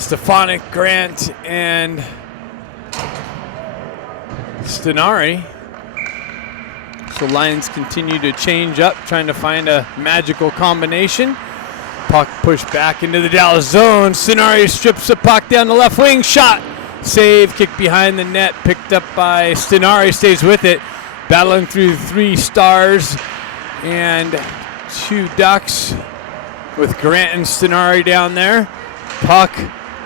Stefanik, Grant, and Stenari. So Lions continue to change up, trying to find a magical combination. Puck pushed back into the Dallas zone. Stenari strips the puck down the left wing. Shot. Save. Kick behind the net. Picked up by Stenari. Stays with it. Battling through 3 Stars and 2 Ducks with Grant and Stenari down there. Puck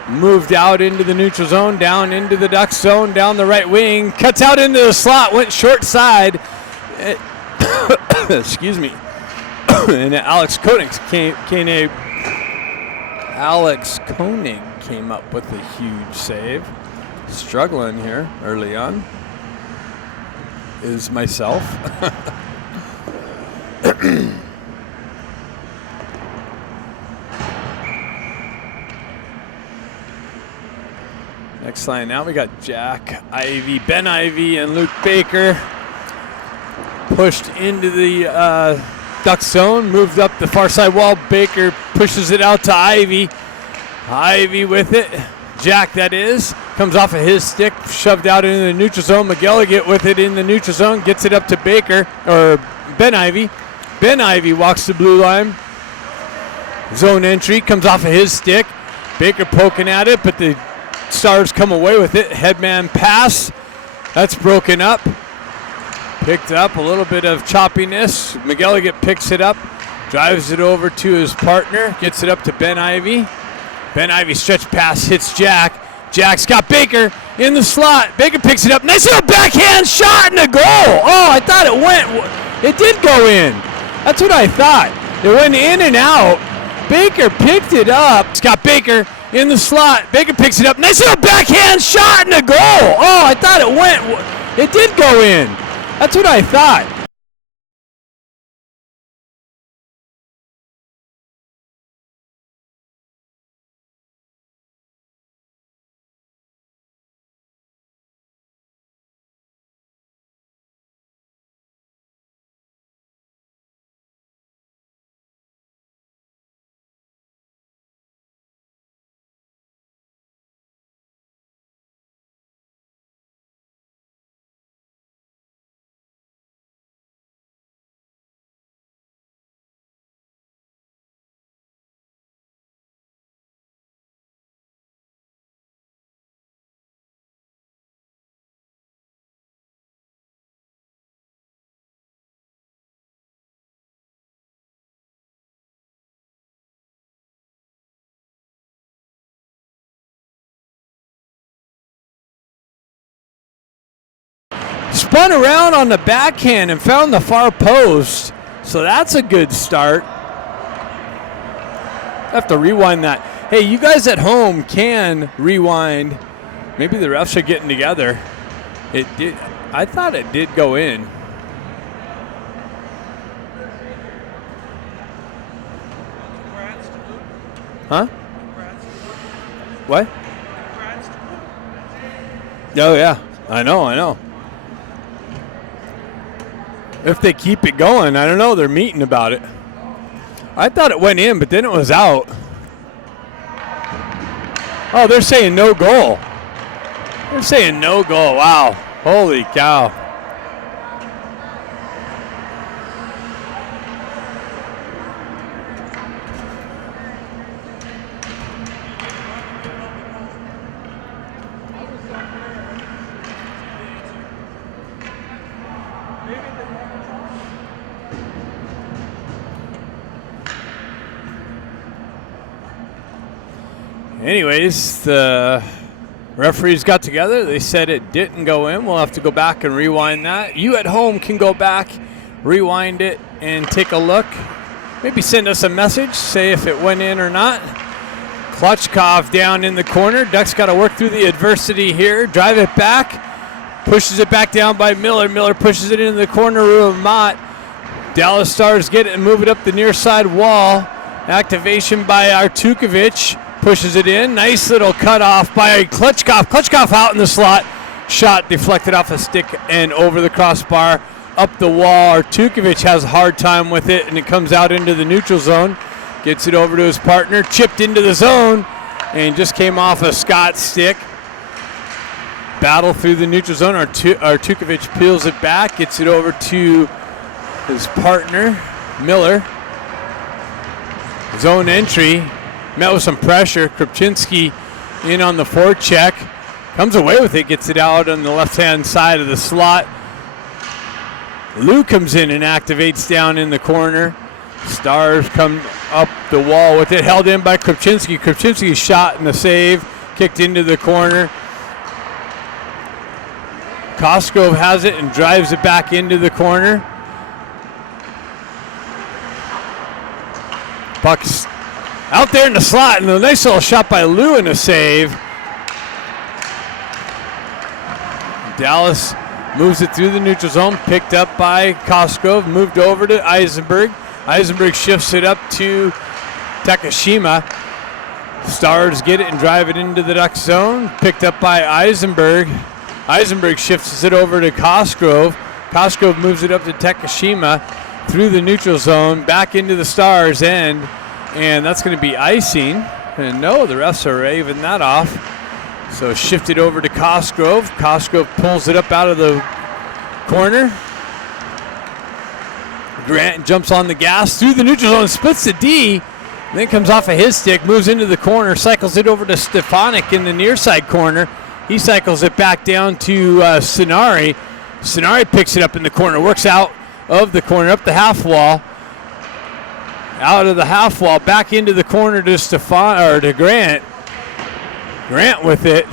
moved out into the neutral zone, down into the Ducks zone, down the right wing. Cuts out into the slot. Went short side. Excuse me. And Alex Koenig came up with a huge save. Struggling here early on is myself. Next line now, we got Jack Ivey, Ben Ivey, and Luke Baker. Pushed into the Duck zone, moved up the far side wall. Baker pushes it out to Ivey. Ivey with it. Jack, that is. Comes off of his stick, shoved out into the neutral zone. McGilligan with it in the neutral zone, gets it up to Baker, or Ben Ivey. Ben Ivey walks the blue line. Zone entry, comes off of his stick. Baker poking at it, but the Stars come away with it. Headman pass. That's broken up. Picked up a little bit of choppiness. McGilligan picks it up, drives it over to his partner, gets it up to Ben Ivey. Ben Ivey stretch pass hits Jack. Jack's got Baker in the slot. Baker picks it up. Nice little backhand shot and a goal. Oh, I thought it went. It did go in. That's what I thought. It went in and out. Baker picked it up. It's got Baker in the slot. Baker picks it up. Nice little backhand shot and a goal. Oh, I thought it went. It did go in. That's what I thought. Spun around on the backhand and found the far post. So that's a good start. I have to rewind that. Hey, you guys at home can rewind. Maybe the refs are getting together. It did. I thought it did go in. Huh? What? Oh, yeah. I know. If they keep it going, I don't know. They're meeting about it. I thought it went in, but then it was out. Oh, they're saying no goal. They're saying no goal. Wow. Holy cow. Anyways, the referees got together. They said it didn't go in. We'll have to go back and rewind that. You at home can go back, rewind it, and take a look. Maybe send us a message, say if it went in or not. Klutchkov down in the corner. Ducks got to work through the adversity here. Drive it back. Pushes it back down by Miller. Miller pushes it into the corner of Mott. Dallas Stars get it and move it up the near side wall. Activation by Artukovic. Pushes it in. Nice little cutoff by Klutchkov. Klutchkov out in the slot. Shot deflected off a stick and over the crossbar. Up the wall. Artukovic has a hard time with it, and it comes out into the neutral zone. Gets it over to his partner. Chipped into the zone. and just came off a Scott stick. Battle through the neutral zone. Artukovic peels it back, gets it over to his partner, Miller. Zone entry, met with some pressure. Krupczynski in on the forecheck. Comes away with it, gets it out on the left-hand side of the slot. Lou comes in and activates down in the corner. Stars come up the wall with it, held in by Krupczynski. Krupczynski's shot and the save, kicked into the corner. Cosgrove has it and drives it back into the corner. Puck's out there in the slot, and a nice little shot by Lou and a save. Dallas moves it through the neutral zone, picked up by Cosgrove, moved over to Eisenberg. Eisenberg shifts it up to Takashima. Stars get it and drive it into the Duck zone, picked up by Eisenberg. Eisenberg shifts it over to Cosgrove. Cosgrove moves it up to Takashima through the neutral zone, back into the Stars' end, and that's going to be icing. And no, the refs are waving that off. So shifted over to Cosgrove. Cosgrove pulls it up out of the corner. Grant jumps on the gas through the neutral zone, splits the D, then comes off of his stick, moves into the corner, cycles it over to Stefanik in the near side corner. He cycles it back down to Sonari. Sonari picks it up in the corner, works out of the corner, up the half wall. Out of the half wall, back into the corner to Grant. Grant with it.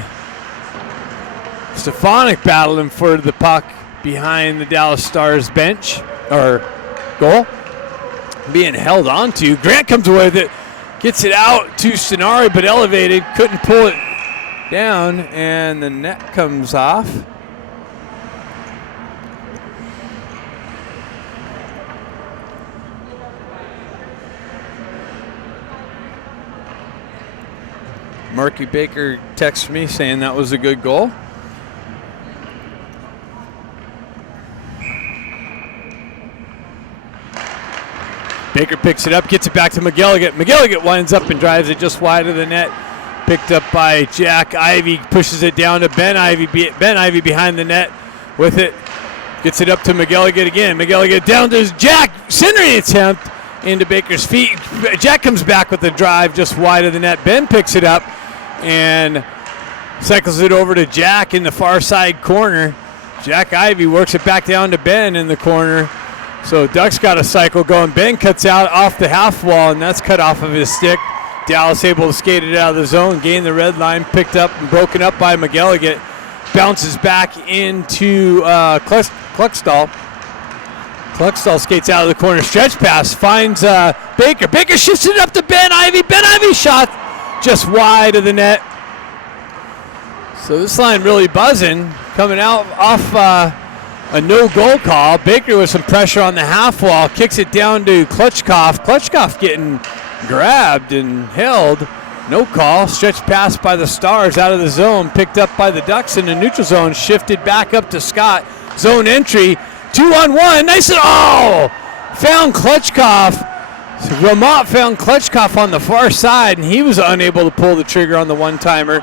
Stefanik battling for the puck behind the Dallas Stars bench, or goal. Being held onto. Grant comes away with it, gets it out to Sonari, but elevated, couldn't pull it down, and the net comes off. Marky Baker texts me saying that was a good goal. Baker picks it up, gets it back to McGilligan. McGilligan winds up and drives it just wide of the net. Picked up by Jack Ivey, pushes it down to Ben Ivey. Ben Ivey behind the net with it. Gets it up to McGilligan again. McGilligan down to Jack, centering attempt into Baker's feet. Jack comes back with the drive just wide of the net. Ben picks it up and cycles it over to Jack in the far side corner. Jack Ivey works it back down to Ben in the corner. So Duck's got a cycle going. Ben cuts out off the half wall, and that's cut off of his stick. Dallas able to skate it out of the zone, gain the red line, picked up and broken up by McGilligan. Bounces back into Kluckstall. Kluckstall skates out of the corner, stretch pass, finds Baker. Baker shifts it up to Ben Ivey. Ben Ivey shot just wide of the net. So this line really buzzing, coming out off a no-goal call. Baker with some pressure on the half wall, kicks it down to Klutchkov. Klutchkov getting grabbed and held. No call. Stretch pass by the Stars out of the zone, picked up by the Ducks in the neutral zone, shifted back up to Scott. Zone entry, 2-on-1. Nice. Found Klutchkov. So Ramont found Klutchkov on the far side, and he was unable to pull the trigger on the one-timer.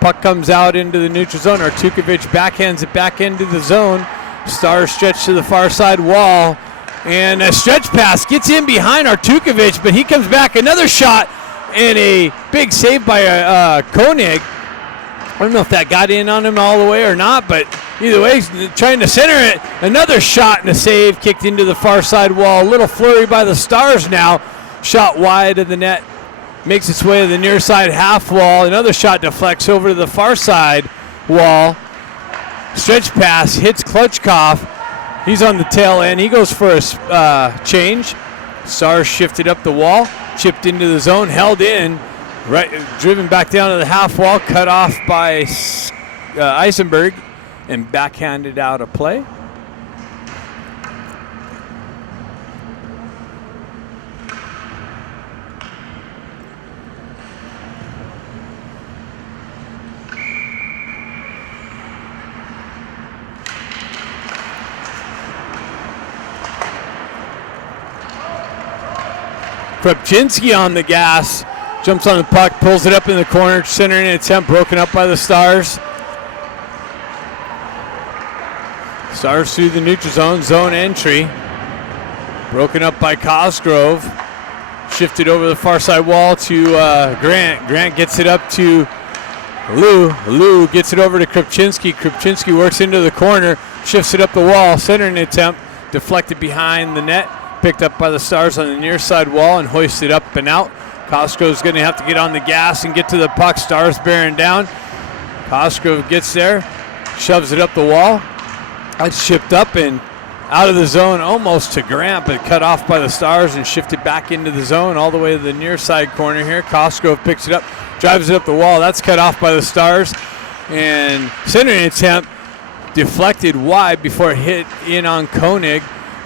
Puck comes out into the neutral zone. Artukovic backhands it back into the zone. Stars stretch to the far side wall. And a stretch pass gets in behind Artukovic, but he comes back. Another shot and a big save by Koenig. I don't know if that got in on him all the way or not, but either way, he's trying to center it. Another shot and a save kicked into the far side wall. A little flurry by the Stars now. Shot wide of the net. Makes its way to the near side half wall. Another shot deflects over to the far side wall. Stretch pass hits Klutchkov. He's on the tail end. He goes for a change. Stars shifted up the wall, chipped into the zone, held in, right, driven back down to the half wall, cut off by Eisenberg, and backhanded out of play. Krupczynski on the gas, Jumps on the puck, pulls it up in the corner, centering an attempt, broken up by the Stars. Stars through the neutral zone, zone entry. Broken up by Cosgrove. Shifted over the far side wall to Grant. Grant gets it up to Lou. Lou gets it over to Krupczynski. Krupczynski works into the corner, shifts it up the wall, centering attempt, deflected behind the net, picked up by the Stars on the near side wall and hoisted up and out. Cosgrove's going to have to get on the gas and get to the puck. Stars bearing down. Cosgrove gets there, shoves it up the wall. It's shipped up and out of the zone almost to Grant, but cut off by the Stars and shifted back into the zone all the way to the near side corner here. Cosgrove picks it up, drives it up the wall. That's cut off by the Stars. And centering attempt deflected wide before it hit in on Koenig,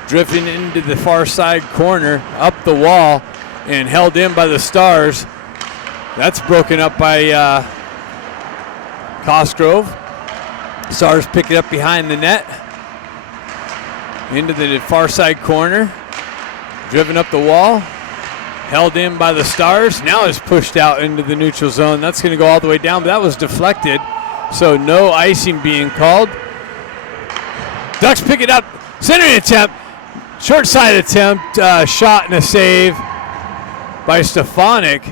drifting into the far side corner, up the wall, and held in by the Stars. That's broken up by Cosgrove. Stars pick it up behind the net. Into the far side corner. Driven up the wall. Held in by the Stars. Now it's pushed out into the neutral zone. That's going to go all the way down, but that was deflected. So no icing being called. Ducks pick it up. Centering attempt. Short side attempt. Shot and a save by Stefanik.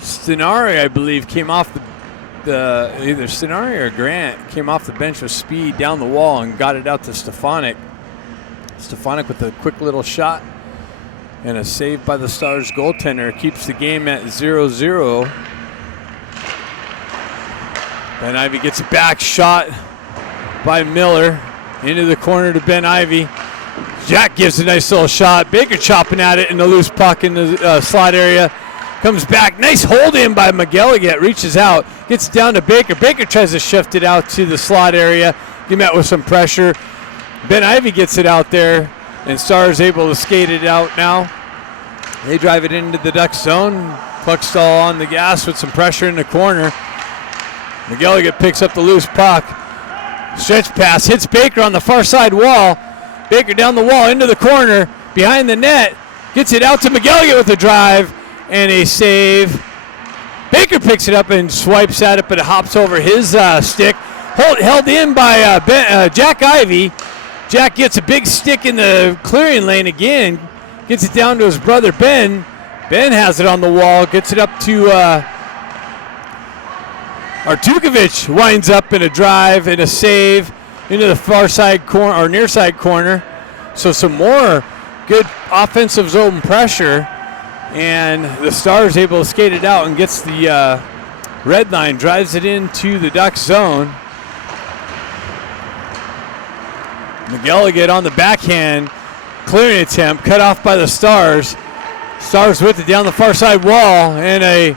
Stenari, I believe, came off the either Stenari or Grant came off the bench with speed down the wall and got it out to Stefanik. Stefanik with a quick little shot and a save by the Stars goaltender keeps the game at 0-0. Ben Ivy gets a back shot by Miller into the corner to Ben Ivy. Jack gives a nice little shot. Baker chopping at it in the loose puck in the slot area. Comes back. Nice hold in by McGilligan. Reaches out. Gets down to Baker. Baker tries to shift it out to the slot area. Get met with some pressure. Ben Ivy gets it out there, and Stars able to skate it out now. They drive it into the Ducks zone. Puck's all on the gas with some pressure in the corner. McGilligan picks up the loose puck. Stretch pass. Hits Baker on the far side wall. Baker down the wall into the corner. Behind the net. Gets it out to McGilligan with a drive. And a save. Baker picks it up and swipes at it, but it hops over his stick. Held in by Jack Ivy. Jack gets a big stick in the clearing lane again. Gets it down to his brother Ben. Ben has it on the wall. Gets it up to Artukovic. Winds up in a drive and a save into the far side corner or near side corner. So some more good offensive zone pressure. And the Stars able to skate it out and gets the red line, drives it into the Ducks zone. McGilligan on the backhand, clearing attempt, cut off by the Stars. Stars with it down the far side wall, and a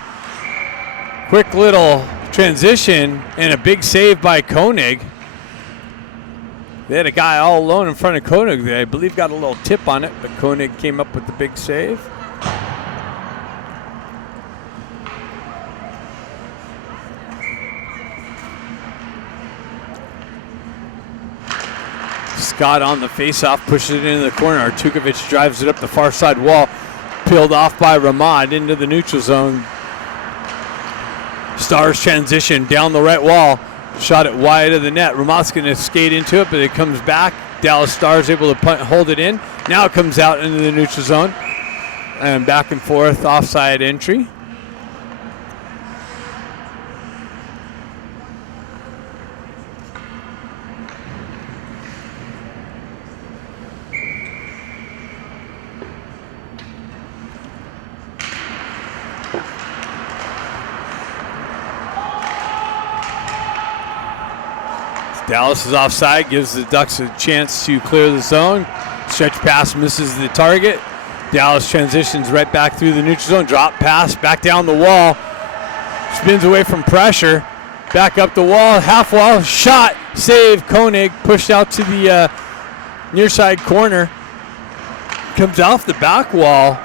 quick little transition and a big save by Koenig. They had a guy all alone in front of Koenig. They, I believe, got a little tip on it, but Koenig came up with the big save. Scott on the faceoff, pushes it into the corner. Artukovic drives it up the far side wall. Peeled off by Ramad into the neutral zone. Stars transition down the right wall. Shot it wide of the net. Ramad's going to skate into it, but it comes back. Dallas Stars able to hold it in. Now it comes out into the neutral zone. And back and forth offside entry. Dallas is offside, gives the Ducks a chance to clear the zone. Stretch pass misses the target. Dallas transitions right back through the neutral zone. Drop pass, back down the wall. Spins away from pressure. Back up the wall, half wall, shot, save. Koenig pushed out to the near side corner. Comes off the back wall.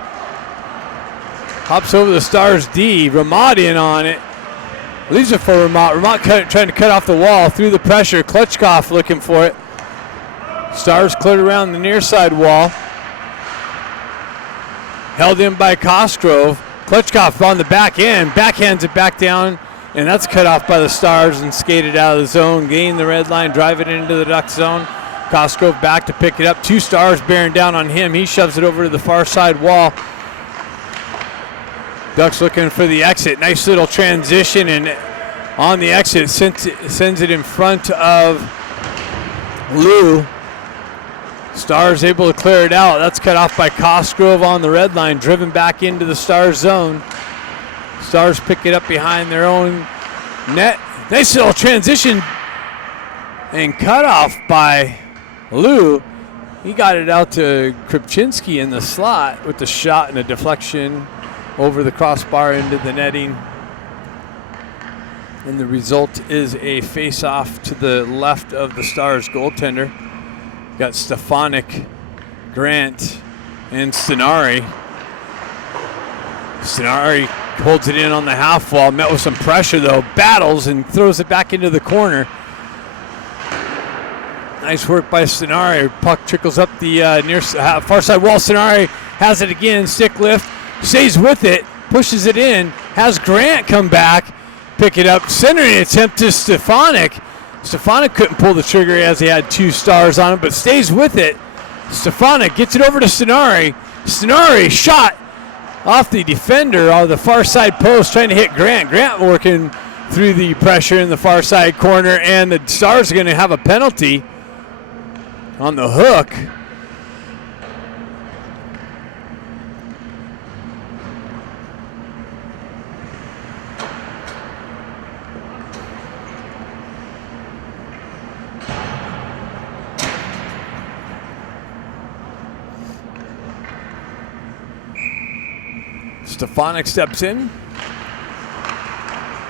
Hops over the Stars D. Ramad in on it. Leaves it for Ramad. Ramad trying to cut off the wall through the pressure. Klitschkoff looking for it. Stars cleared around the near side wall. Held in by Cosgrove. Klitschkoff on the back end, backhands it back down, and that's cut off by the Stars and skated out of the zone. Gain the red line, drive it into the Duck zone. Cosgrove back to pick it up. 2 Stars bearing down on him. He shoves it over to the far side wall. Ducks looking for the exit. Nice little transition, and on the exit sends it in front of Lou. Stars able to clear it out. That's cut off by Cosgrove on the red line, driven back into the Stars zone. Stars pick it up behind their own net. Nice little transition and cut off by Lou. He got it out to Kripchinski in the slot with the shot and a deflection over the crossbar into the netting. And the result is a face-off to the left of the Stars goaltender. Got Stefanik, Grant, and Stenari. Stenari holds it in on the half wall, met with some pressure though, battles and throws it back into the corner. Nice work by Stenari. Puck trickles up the near far side wall. Stenari has it again, stick lift, stays with it, pushes it in, has Grant come back, pick it up, centering attempt to Stefanik. Stefanik couldn't pull the trigger as he had 2 Stars on him, but stays with it. Stefanik gets it over to Stenari. Stenari shot off the defender on the far side post, trying to hit Grant. Grant working through the pressure in the far side corner, and the Stars are going to have a penalty on the hook. Stefanik steps in.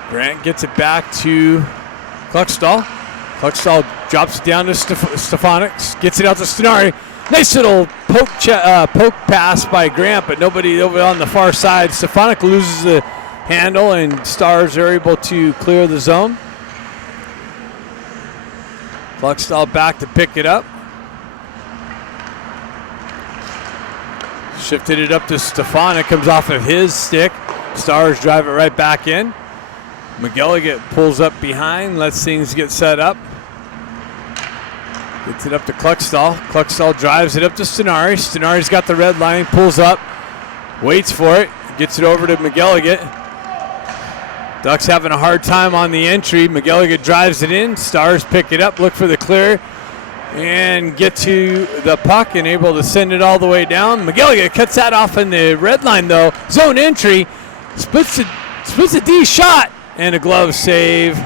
Grant gets it back to Kluckstall. Kluckstall drops it down to Stefanik, gets it out to Stenari. Nice little poke pass by Grant, but nobody over on the far side. Stefanik loses the handle, and Stars are able to clear the zone. Kluckstall back to pick it up. Shifted it up to Stefanik, comes off of his stick. Stars drive it right back in. McGilligan pulls up behind, lets things get set up. Gets it up to Kluckstall. Kluckstall drives it up to Stenari. Stenari's got the red line, pulls up, waits for it, gets it over to McGilligan. Ducks having a hard time on the entry. McGilligan drives it in. Stars pick it up, look for the clear, and get to the puck and able to send it all the way down. McGilligan cuts that off in the red line though. Zone entry, splits a D shot, and a glove save.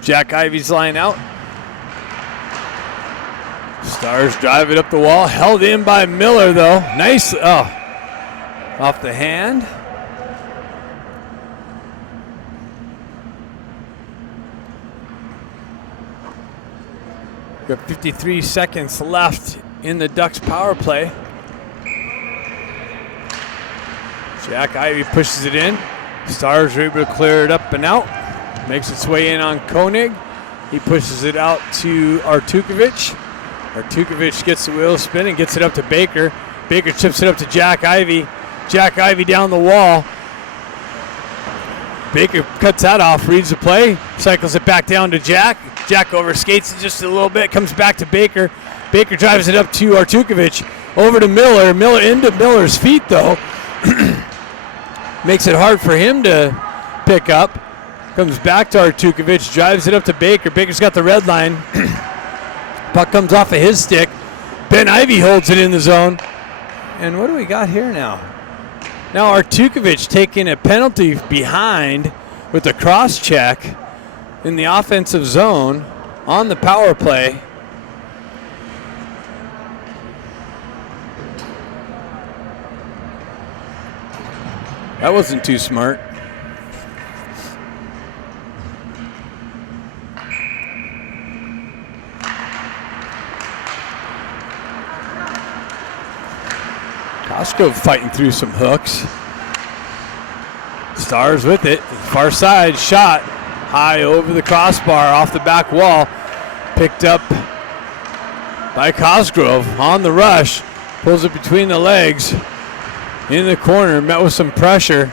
Jack Ivey's line out. Stars drive it up the wall. Held in by Miller, though. Nice. Oh, off the hand. Got 53 seconds left in the Ducks power play. Jack Ivey pushes it in. Stars are able to clear it up and out. Makes its way in on Koenig. He pushes it out to Artukovic. Artukovic gets the wheel spinning, gets it up to Baker. Baker chips it up to Jack Ivey. Jack Ivey down the wall. Baker cuts that off, reads the play, cycles it back down to Jack. Jack overskates it just a little bit, comes back to Baker. Baker drives it up to Artukovic. Over to Miller. Miller into Miller's feet, though. Makes it hard for him to pick up. Comes back to Artukovic, drives it up to Baker. Baker's got the red line. Puck comes off of his stick. Ben Ivey holds it in the zone. And what do we got here now? Now Artukovic taking a penalty behind with a cross check in the offensive zone on the power play. That wasn't too smart. Cosgrove fighting through some hooks. Stars with it. Far side shot. High over the crossbar off the back wall. Picked up by Cosgrove on the rush. Pulls it between the legs. In the corner. Met with some pressure.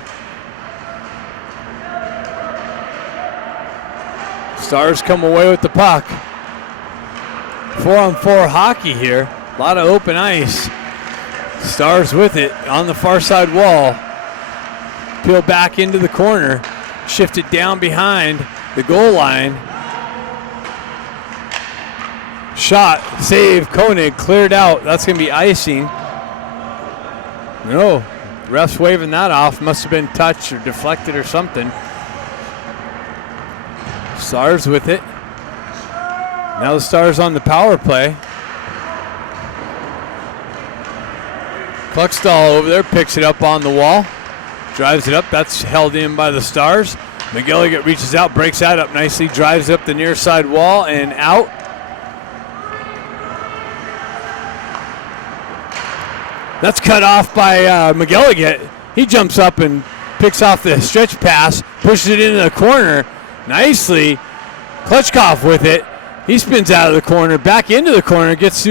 Stars come away with the puck. 4-on-4 hockey here. A lot of open ice. Stars with it on the far side wall. Peel back into the corner. Shift it down behind the goal line. Shot, save, Koenig cleared out. That's going to be icing. No, ref's waving that off. Must have been touched or deflected or something. Stars with it. Now the Stars on the power play. Kluckstall over there picks it up on the wall. Drives it up. That's held in by the Stars. McGilligan reaches out, breaks that up nicely, drives up the near side wall and out. That's cut off by McGilligan. He jumps up and picks off the stretch pass, pushes it into the corner nicely. Klutchkov with it. He spins out of the corner, back into the corner, gets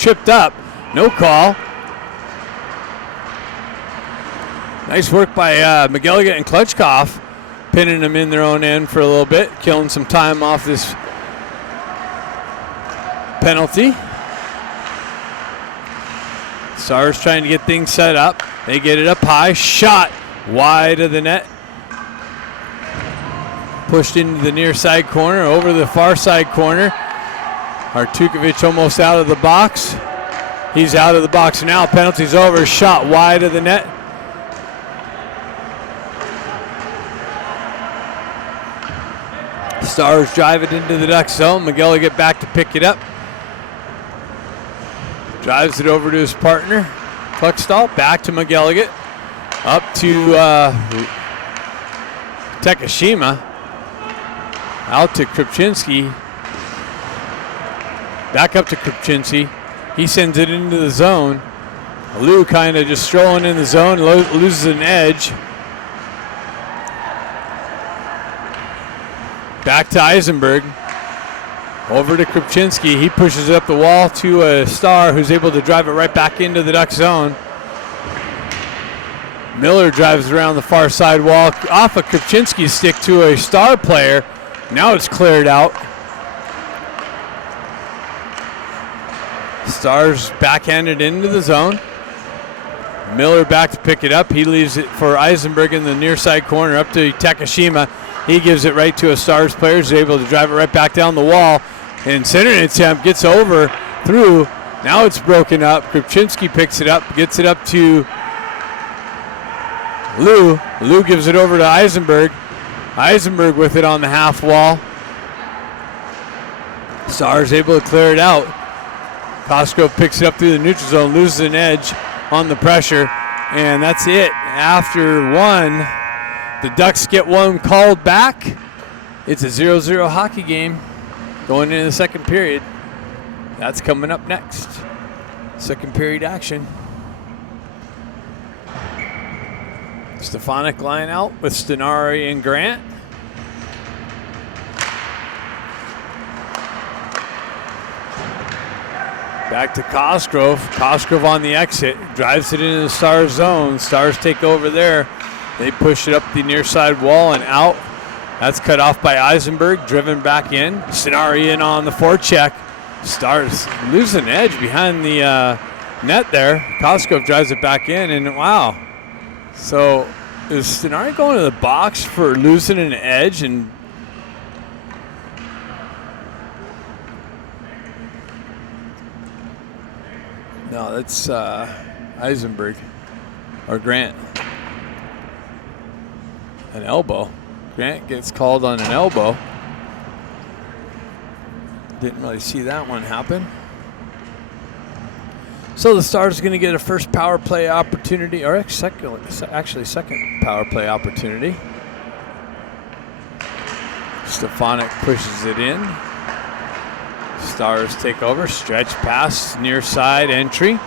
tripped up. No call. Nice work by McGilligan and Klutchkov, pinning them in their own end for a little bit, killing some time off this penalty. Stars trying to get things set up. They get it up high. Shot wide of the net. Pushed into the near side corner, over the far side corner. Artukovic almost out of the box. He's out of the box now. Penalty's over. Shot wide of the net. Stars drive it into the Duck zone. McGilligan get back to pick it up. Drives it over to his partner, Kluckstall. Back to McGilligan. Up to Takashima. Out to Krupczynski. Back up to Krupczynski. He sends it into the zone. Lou kind of just strolling in the zone, loses an edge. Back to Eisenberg. Over to Krupczynski. He pushes it up the wall to a Star who's able to drive it right back into the Duck zone. Miller drives around the far side wall off of Krupczynski's stick to a Star player. Now it's cleared out. Stars backhanded into the zone. Miller back to pick it up. He leaves it for Eisenberg in the near side corner up to Takashima. He gives it right to a Stars player who's able to drive it right back down the wall. And centering attempt gets over through. Now it's broken up. Krupczynski picks it up, gets it up to Lou. Lou gives it over to Eisenberg. Eisenberg with it on the half wall. Stars able to clear it out. Cosgrove picks it up through the neutral zone, loses an edge on the pressure, and that's it. After one, the Ducks get one called back. It's a 0-0 hockey game going into the second period. That's coming up next. Second period action. Stefanik line out with Stenari and Grant. Back to Cosgrove. Cosgrove on the exit. Drives it into the Stars zone. Stars take over there. They push it up the near side wall and out. That's cut off by Eisenberg. Driven back in. Stenari in on the forecheck. Stars lose an edge behind the net there. Cosgrove drives it back in, and wow. So is Stenari going to the box for losing an edge? And no, that's Eisenberg or Grant. An elbow. Grant gets called on an elbow. Didn't really see that one happen. So the Stars are going to get a first power play opportunity, or second power play opportunity. Stefanik pushes it in. Stars take over, stretch pass, near side entry.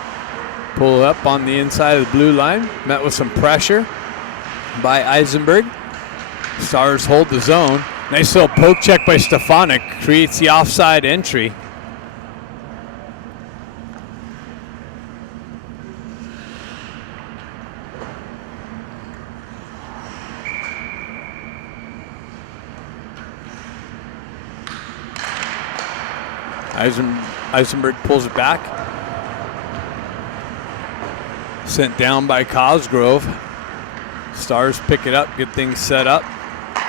Pull up on the inside of the blue line. Met with some pressure by Eisenberg. Stars hold the zone. Nice little poke check by Stefanik. Creates the offside entry. Eisenberg pulls it back. Sent down by Cosgrove. Stars pick it up, get things set up.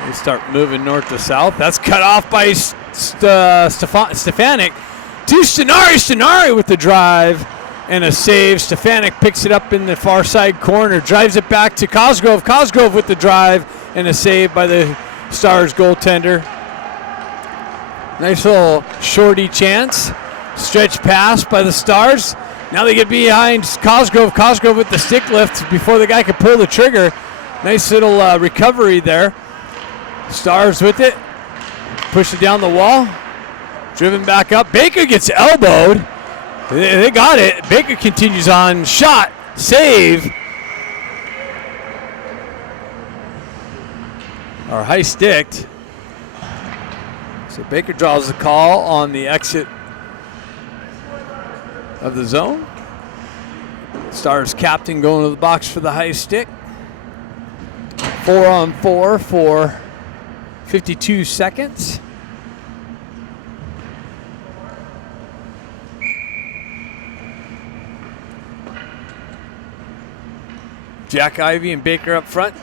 They start moving north to south. That's cut off by Stefanik to Stenari. Stenari with the drive and a save. Stefanik picks it up in the far side corner, drives it back to Cosgrove. Cosgrove with the drive and a save by the Stars goaltender. Nice little shorty chance. Stretch pass by the Stars. Now they get behind Cosgrove. Cosgrove with the stick lift before the guy could pull the trigger. Nice little recovery there. Stars with it. Push it down the wall. Driven back up. Baker gets elbowed. They got it. Baker continues on. Shot. Save. Or high sticked. So Baker draws the call on the exit of the zone. Stars captain going to the box for the high stick. 4-on-4 for 52 seconds. Jack Ivey and Baker up front.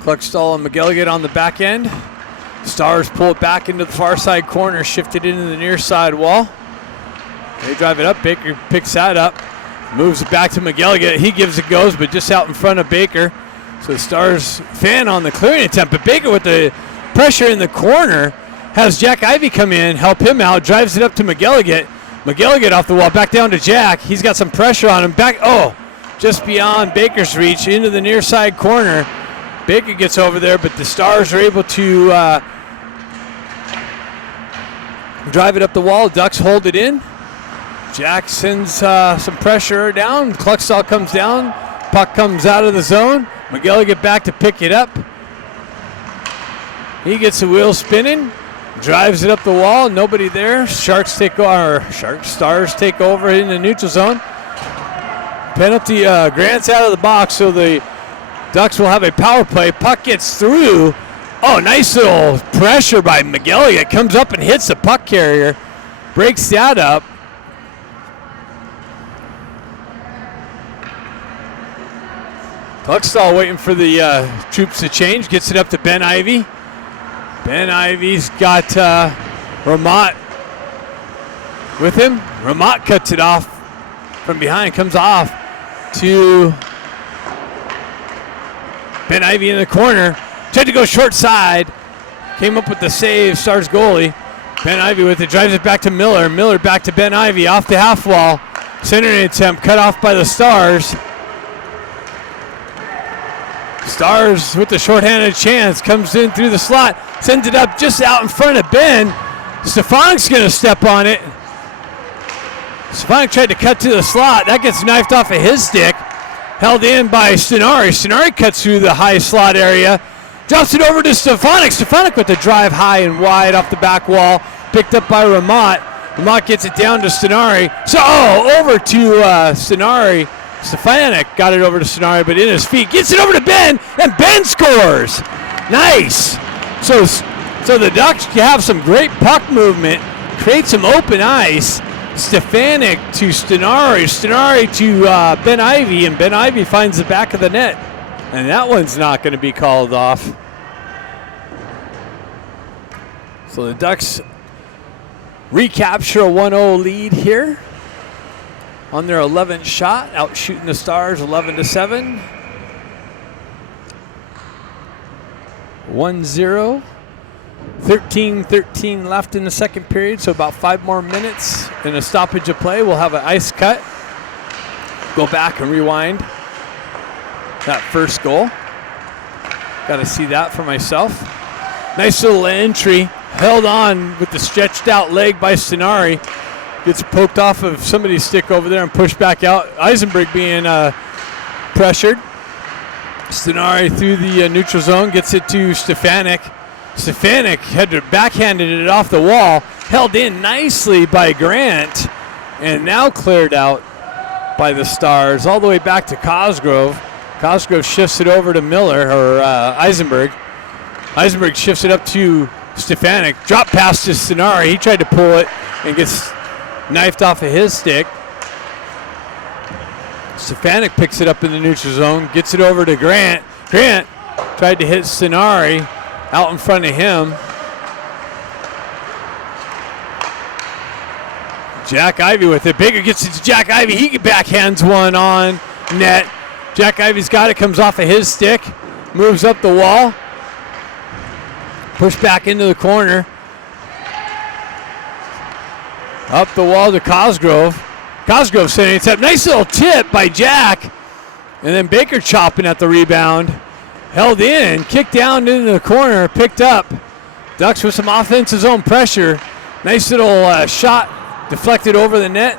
Cluckstall and McGilligan on the back end. Stars pull it back into the far side corner, shift it into the near side wall. They drive it up. Baker picks that up, moves it back to McGilligan. He gives it goes, but just out in front of Baker. So the Stars fan on the clearing attempt, but Baker with the pressure in the corner has Jack Ivey come in, help him out, drives it up to McGilligan. McGilligan off the wall, back down to Jack. He's got some pressure on him. Back, just beyond Baker's reach into the near side corner. Baker gets over there, but the Stars are able to drive it up the wall. Ducks hold it in. Jack sends some pressure down. Cluckstall comes down. Puck comes out of the zone. McGilligan back to pick it up. He gets the wheel spinning. Drives it up the wall. Nobody there. Stars take over in the neutral zone. Penalty. Grant's out of the box, so the Ducks will have a power play. Puck gets through. Oh, nice little pressure by McGilligan. Comes up and hits the puck carrier. Breaks that up. Cluckstall waiting for the troops to change. Gets it up to Ben Ivey. Ben Ivey's got Ramat with him. Ramat cuts it off from behind. Comes off to Ben Ivey in the corner. Tried to go short side. Came up with the save. Stars goalie. Ben Ivey with it. Drives it back to Miller. Miller back to Ben Ivey. Off the half wall. Centering attempt. Cut off by the Stars. Stars with the shorthanded chance. Comes in through the slot. Sends it up just out in front of Ben. Stefanik's going to step on it. Stefanik tried to cut to the slot. That gets knifed off of his stick. Held in by Stenari. Stenari cuts through the high slot area. Drops it over to Stefanik. Stefanik with the drive high and wide off the back wall. Picked up by Ramat. Ramat gets it down to Stenari. So, over to Stenari. Stefanik got it over to Stenari, but in his feet. Gets it over to Ben, and Ben scores. Nice. So the Ducks have some great puck movement. Create some open ice. Stefanik to Stenari. Stenari to Ben Ivey, and Ben Ivey finds the back of the net. And that one's not going to be called off. So the Ducks recapture a 1-0 lead here on their 11th shot, out shooting the Stars 11-7. 1-0. 13-13 left in the second period, so about 5 more minutes in a stoppage of play. We'll have an ice cut. Go back and rewind that first goal. Got to see that for myself. Nice little entry. Held on with the stretched out leg by Stenari. Gets poked off of somebody's stick over there and pushed back out. Eisenberg being pressured. Stenari through the neutral zone, gets it to Stefanik. Stefanik had to backhanded it off the wall, held in nicely by Grant, and now cleared out by the Stars all the way back to Cosgrove. Cosgrove shifts it over to Miller, or Eisenberg. Eisenberg shifts it up to Stefanik. Drop pass to Stenari. He tried to pull it and gets knifed off of his stick. Stefanik picks it up in the neutral zone, gets it over to Grant. Grant tried to hit Stenari out in front of him. Jack Ivey with it. Baker gets it to Jack Ivey. He backhands one on net. Jack Ivey's got it, comes off of his stick, moves up the wall. Push back into the corner. Up the wall to Cosgrove. Cosgrove setting it up. Nice little tip by Jack. And then Baker chopping at the rebound. Held in, kicked down into the corner, picked up. Ducks with some offensive zone pressure. Nice little shot deflected over the net.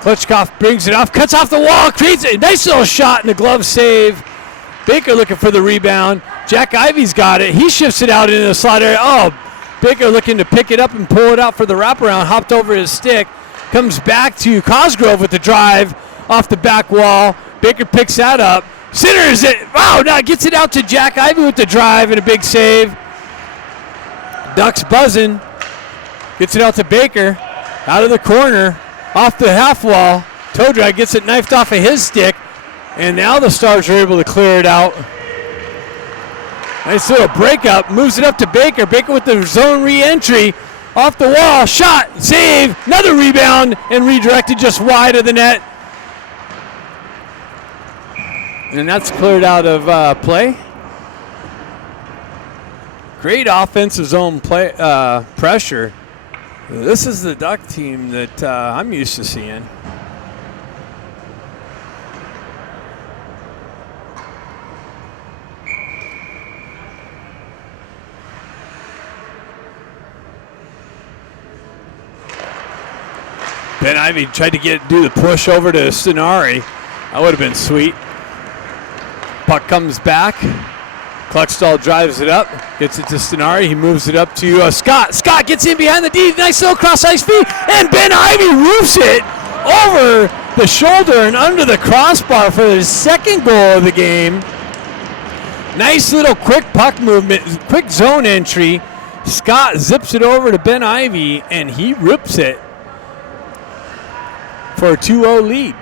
Klitschkoff brings it off, cuts off the wall, creates a nice little shot and the glove save. Baker looking for the rebound. Jack Ivey's got it. He shifts it out into the slot area. Oh, Baker looking to pick it up and pull it out for the wraparound. Hopped over his stick. Comes back to Cosgrove with the drive off the back wall. Baker picks that up. Centers it. Wow, now gets it out to Jack Ivey with the drive and a big save. Ducks buzzing. Gets it out to Baker. Out of the corner. Off the half wall. Toe drag gets it knifed off of his stick. And now the Stars are able to clear it out. Nice little breakup. Moves it up to Baker. Baker with the zone re-entry. Off the wall. Shot. Save. Another rebound. And redirected just wide of the net. And that's cleared out of play. Great offensive zone play pressure. This is the Duck team that I'm used to seeing. Ben Ivey tried to do the push over to Stenari. That would have been sweet. Puck comes back. Kluckstall drives it up, gets it to Stenari. He moves it up to Scott. Scott gets in behind the D. Nice little cross-ice feed. And Ben Ivey roofs it over the shoulder and under the crossbar for his second goal of the game. Nice little quick puck movement, quick zone entry. Scott zips it over to Ben Ivey, and he rips it for a 2-0 lead.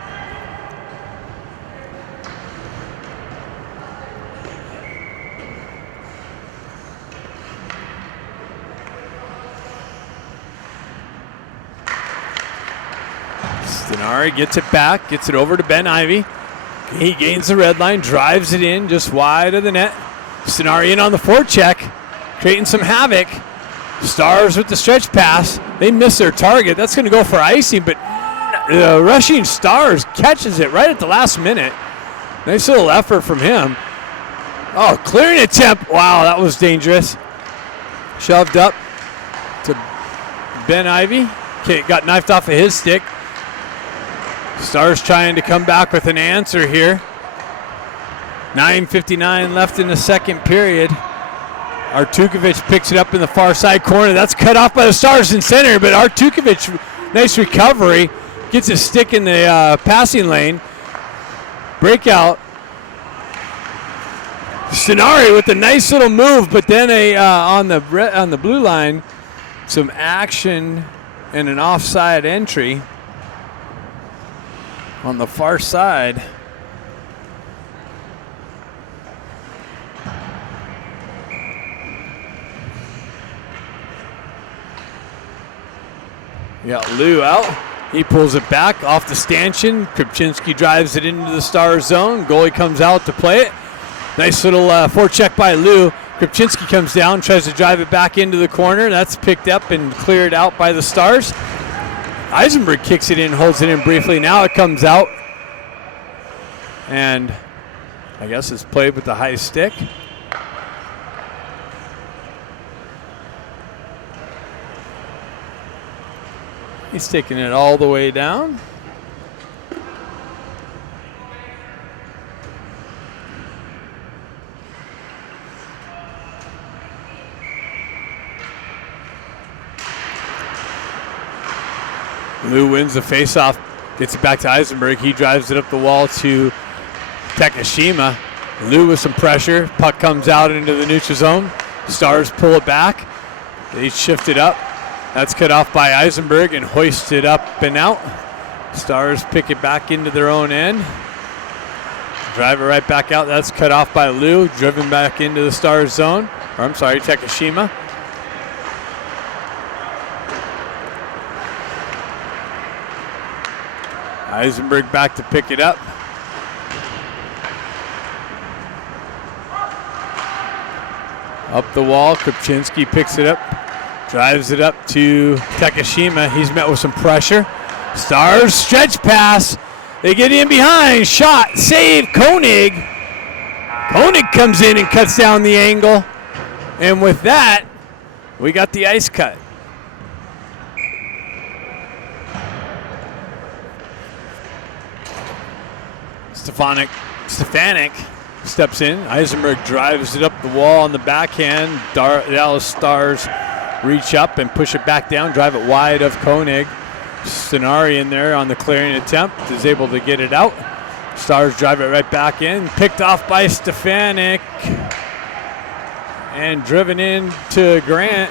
Stenari gets it back, gets it over to Ben Ivey. He gains the red line, drives it in just wide of the net. Stenari in on the forecheck, creating some havoc. Stars with the stretch pass. They miss their target. That's going to go for icing, but the rushing Stars catches it right at the last minute. Nice little effort from him. Oh, clearing attempt. Wow, that was dangerous. Shoved up to Ben Ivey. Okay, got knifed off of his stick. Stars trying to come back with an answer here. 9:59 left in the second period. Artukovic picks it up in the far side corner. That's cut off by the Stars in center, but Artukovic, nice recovery. Gets his stick in the passing lane. Breakout. Stenari with a nice little move, but then on the blue line, some action and an offside entry on the far side. We got Lou out. He pulls it back off the stanchion. Kripczynski drives it into the Star zone. Goalie comes out to play it. Nice little forecheck by Lou. Kripczynski comes down, tries to drive it back into the corner. That's picked up and cleared out by the Stars. Eisenberg kicks it in, holds it in briefly. Now it comes out. And I guess it's played with the high stick. He's taking it all the way down. Lou wins the faceoff, gets it back to Eisenberg. He drives it up the wall to Takashima. Lou with some pressure. Puck comes out into the neutral zone. Stars pull it back. They shift it up. That's cut off by Eisenberg and hoisted up and out. Stars pick it back into their own end. Drive it right back out. That's cut off by Lou. Driven back into the Stars zone. Or I'm sorry, Takashima. Eisenberg back to pick it up. Up the wall, Krupczynski picks it up. Drives it up to Takashima. He's met with some pressure. Stars stretch pass. They get in behind. Shot, save, Koenig. Koenig comes in and cuts down the angle. And with that, we got the ice cut. Stefanik steps in. Eisenberg drives it up the wall on the backhand. Dallas Stars reach up and push it back down, drive it wide of Koenig. Stenari in there on the clearing attempt is able to get it out. Stars drive it right back in. Picked off by Stefanik. And driven in to Grant.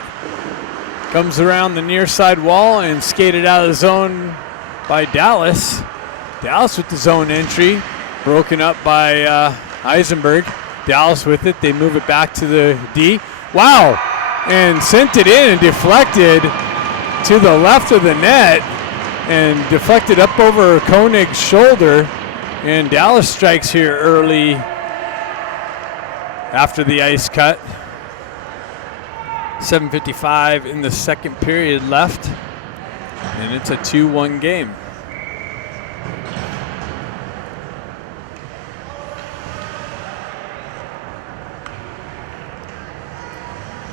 Comes around the near side wall and skated out of the zone by Dallas. Dallas with the zone entry. Broken up by Eisenberg. Dallas with it. They move it back to the D. Wow! And sent it in and deflected to the left of the net and deflected up over Koenig's shoulder. And Dallas strikes here early after the ice cut. 7:55 in the second period left. And it's a 2-1 game.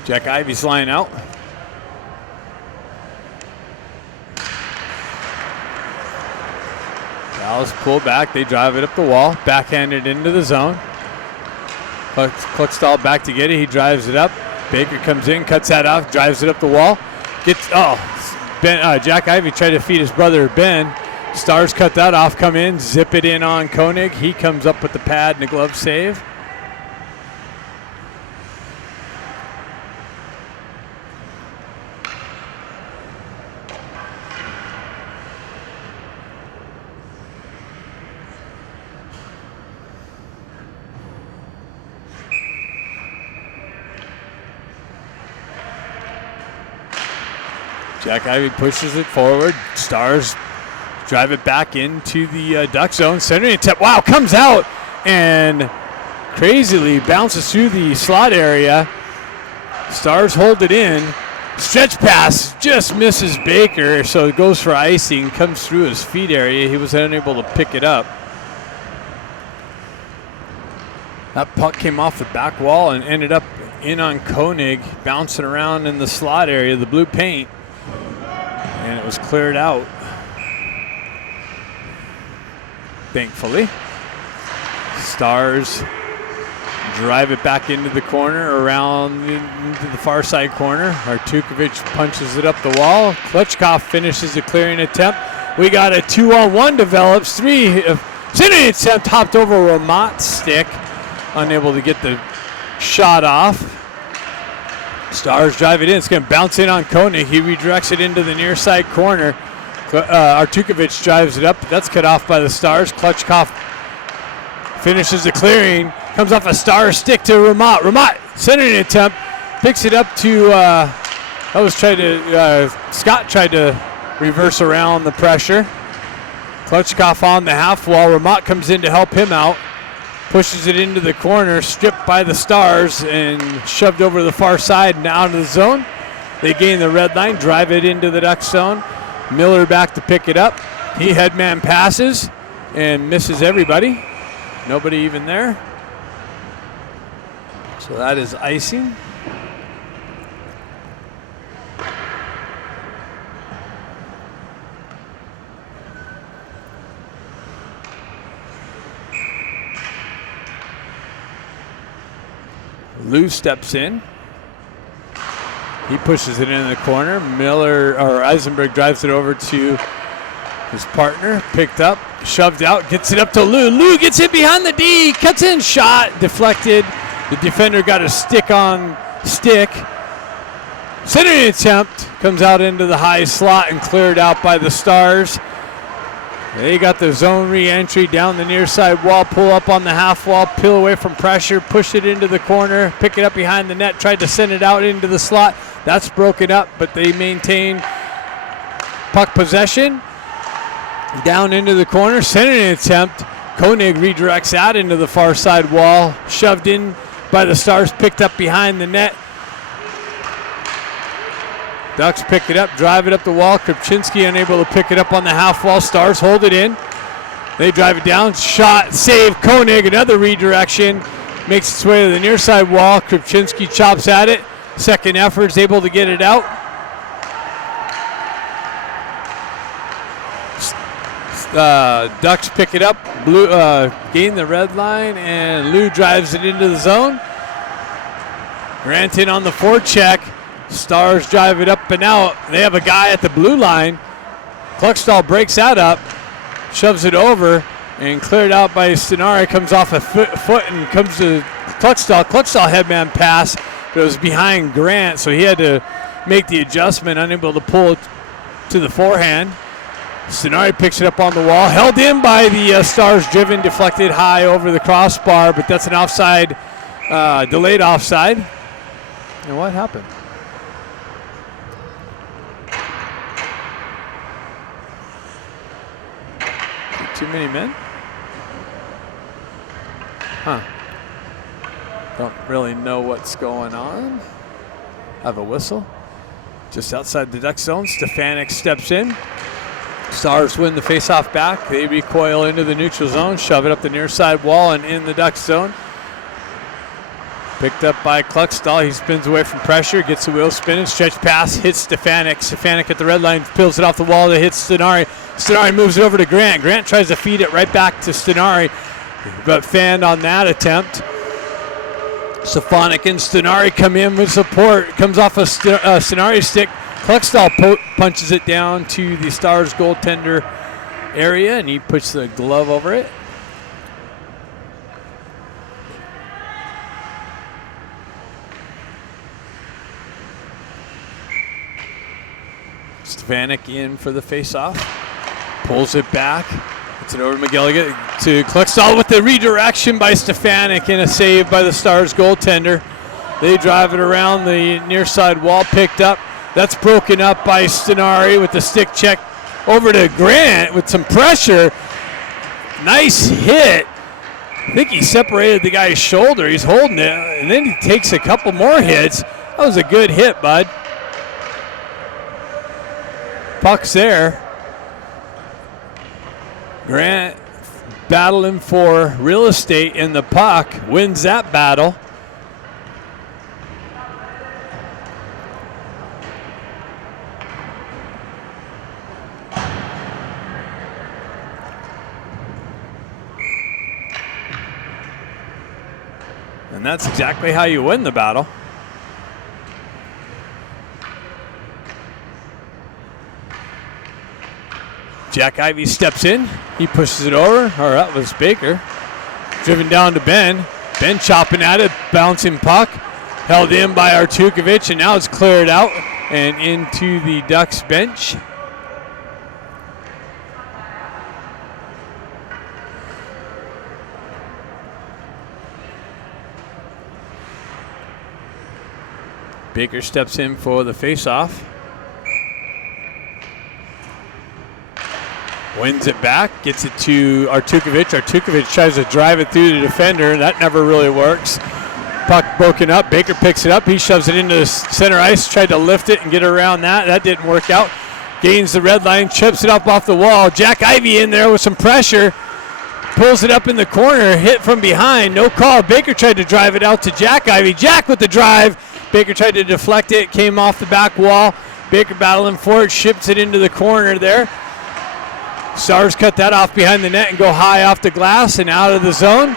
Jack Ivey's line out. Dallas pull back. They drive it up the wall. Backhanded into the zone. Kluckstall back to get it. He drives it up. Baker comes in, cuts that off, drives it up the wall. Jack Ivey tried to feed his brother Ben. Stars cut that off, come in, zip it in on Koenig. He comes up with the pad and the glove save. Jack Ivey pushes it forward. Stars drive it back into the Duck zone. Centering attempt. Wow, comes out and crazily bounces through the slot area. Stars hold it in. Stretch pass just misses Baker, so it goes for icing. Comes through his feet area. He was unable to pick it up. That puck came off the back wall and ended up in on Koenig, bouncing around in the slot area, the blue paint. And it was cleared out, thankfully. Stars drive it back into the corner, around into the far side corner. Artukovic punches it up the wall. Klutchkov finishes the clearing attempt. We got a 2-on-1 develops. Centering attempt hopped over Ramat's stick. Unable to get the shot off. Stars drive it in. It's going to bounce in on Koenig. He redirects it into the near side corner. Artukovic drives it up. That's cut off by the Stars. Klutchkov finishes the clearing. Comes off a Star stick to Ramat. Ramat, centering attempt. Picks it up to, Scott tried to reverse around the pressure. Klutchkov on the half wall. Ramat comes in to help him out. Pushes it into the corner, stripped by the Stars and shoved over the far side and out of the zone. They gain the red line, drive it into the Duck zone. Miller back to pick it up. He headman passes and misses everybody. Nobody even there. So that is icing. Lou steps in. He pushes it into the corner. Eisenberg drives it over to His partner picked up, shoved out, gets it up to Lou. Lou gets it behind the D, cuts in, shot, deflected. The defender got a stick on stick. Centering attempt comes out into the high slot and cleared out by the Stars. They got the zone re-entry down the near side wall, pull up on the half wall, peel away from pressure, push it into the corner, pick it up behind the net, tried to send it out into the slot. That's broken up, but they maintain puck possession. Down into the corner, centering attempt. Koenig redirects that into the far side wall, shoved in by the Stars, picked up behind the net. Ducks pick it up, drive it up the wall. Krupczynski unable to pick it up on the half wall. Stars hold it in. They drive it down. Shot, save. Koenig, another redirection. Makes its way to the near side wall. Krupczynski chops at it. Second effort is able to get it out. Ducks pick it up. Blue gain the red line, and Lou drives it into the zone. Granton on the forecheck. Stars drive it up and out. They have a guy at the blue line. Kluckstall breaks that up, shoves it over, and cleared out by Stenari. Comes off a foot and comes to Kluckstall. Kluckstall headman pass, but it was behind Grant, so he had to make the adjustment, unable to pull it to the forehand. Stenari picks it up on the wall, held in by the Stars, driven, deflected high over the crossbar, but that's an offside, delayed offside. And what happened? Too many men? Huh. Don't really know what's going on. Have a whistle. Just outside the Duck zone, Stefanik steps in. Stars win the faceoff back. They recoil into the neutral zone, shove it up the near side wall and in the Duck zone. Picked up by Kluckstall. He spins away from pressure, gets the wheel spinning, stretch pass, hits Stefanik. Stefanik at the red line, peels it off the wall that hits Stenari. Stenari moves it over to Grant. Grant tries to feed it right back to Stenari, but fanned on that attempt. Stefanik and Stenari come in with support. Comes off a Stenari stick. Kluckstall punches it down to the Stars goaltender area, and he puts the glove over it. Stefanik in for the faceoff. Pulls it back. Gets it over to McGilligan to Kluckstall with the redirection by Stefanik and a save by the Stars goaltender. They drive it around the near side wall, picked up. That's broken up by Stenari with the stick check over to Grant with some pressure. Nice hit. I think he separated the guy's shoulder. He's holding it, and then he takes a couple more hits. That was a good hit, bud. Puck's there. Grant battling for real estate in the puck, wins that battle. And that's exactly how you win the battle. Jack Ivey steps in. He pushes it over. Or that was Baker. Driven down to Ben. Ben chopping at it. Bouncing puck. Held in by Artukovic. And now it's cleared out and into the Ducks bench. Baker steps in for the faceoff. Wins it back, gets it to Artukovic. Artukovic tries to drive it through the defender. That never really works. Puck broken up. Baker picks it up. He shoves it into the center ice. Tried to lift it and get around that. That didn't work out. Gains the red line, chips it up off the wall. Jack Ivey in there with some pressure. Pulls it up in the corner, hit from behind. No call. Baker tried to drive it out to Jack Ivey. Jack with the drive. Baker tried to deflect it, came off the back wall. Baker battling for it, ships it into the corner there. Stars cut that off behind the net and go high off the glass and out of the zone.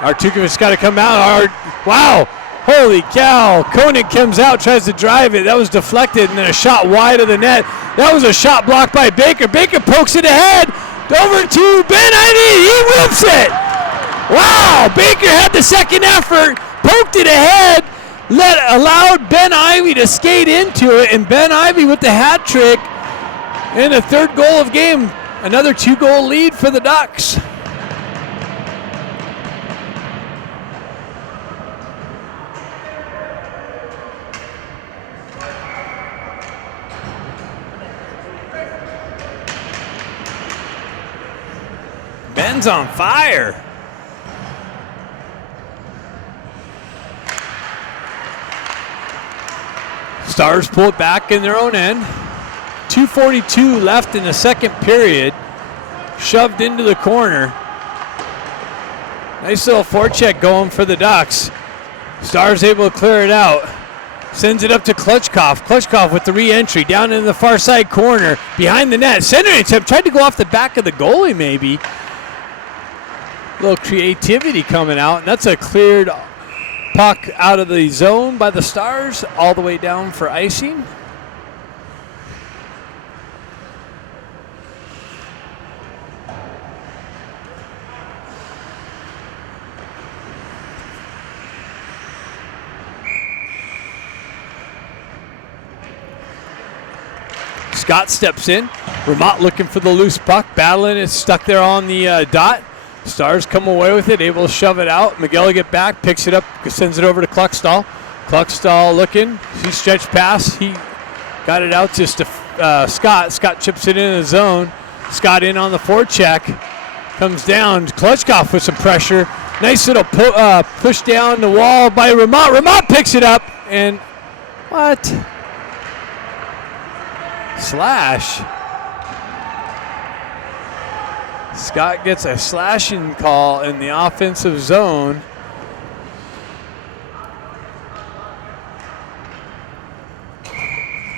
Artukovic's got to come out. Wow, Holy cow. Koenig comes out, tries to drive it. That was deflected, and then a shot wide of the net. That was a shot blocked by Baker. Baker pokes it ahead. Over to Ben Ivy. He whips it. Wow. Baker had the second effort, poked it ahead, allowed Ben Ivy to skate into it, and Ben Ivy with the hat trick and the third goal of game. Another 2-goal lead for the Ducks. Ben's on fire. Stars pull it back in their own end. 2:42 left in the second period. Shoved into the corner. Nice little forecheck going for the Ducks. Stars able to clear it out. Sends it up to Klutchkov. Klutchkov with the re-entry down in the far side corner. Behind the net. Center attempt. Tried to go off the back of the goalie maybe. A little creativity coming out. And that's a cleared puck out of the zone by the Stars. All the way down for icing. Scott steps in. Vermont looking for the loose puck. Battling it, stuck there on the dot. Stars come away with it, able to shove it out. McGilligan back, picks it up, sends it over to Kluckstall. Kluckstall looking. He stretched pass. He got it out to Scott. Scott chips it in the zone. Scott in on the forecheck. Comes down. Klutchkov with some pressure. Nice little push down the wall by Vermont. Vermont picks it up. And what? Slash. Scott gets a slashing call in the offensive zone.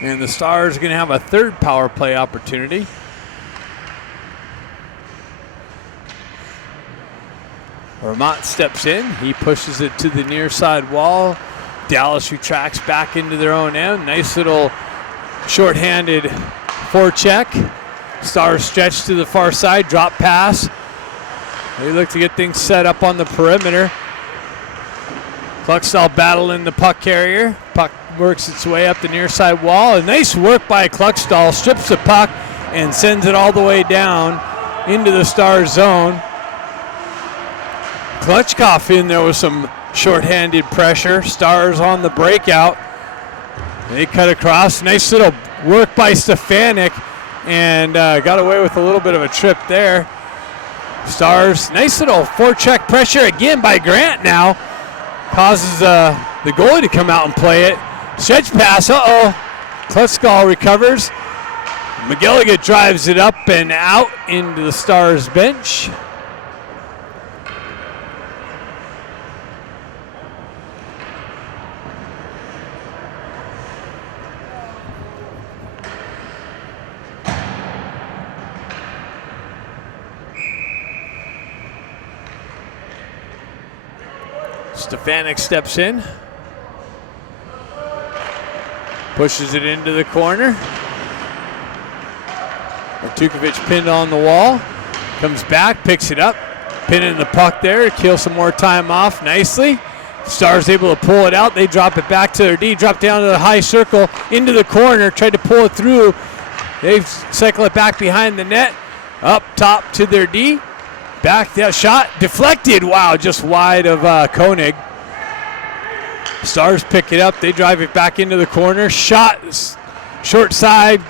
And the Stars are going to have a third power play opportunity. Vermont steps in. He pushes it to the near side wall. Dallas retracts back into their own end. Nice little shorthanded forecheck. Stars stretch to the far side, drop pass. They look to get things set up on the perimeter. Kluckstall battling the puck carrier. Puck works its way up the near side wall. A nice work by Kluckstall. Strips the puck and sends it all the way down into the Stars zone. Klutchkov in there with some shorthanded pressure. Stars on the breakout. They cut across. Nice little work by Stefanik. And got away with a little bit of a trip there. Stars, nice little forecheck pressure again by Grant now. Causes the goalie to come out and play it. Stretch pass, Kluckstall recovers. McGilligan drives it up and out into the Stars bench. Stefanik steps in. Pushes it into the corner. Artukovic pinned on the wall. Comes back, picks it up. Pinning the puck there to kill some more time off nicely. Stars able to pull it out. They drop it back to their D. Drop down to the high circle into the corner. Tried to pull it through. They cycle it back behind the net. Up top to their D. Back, that shot deflected. Wow, just wide of Koenig. Stars pick it up. They drive it back into the corner. Shot, short side.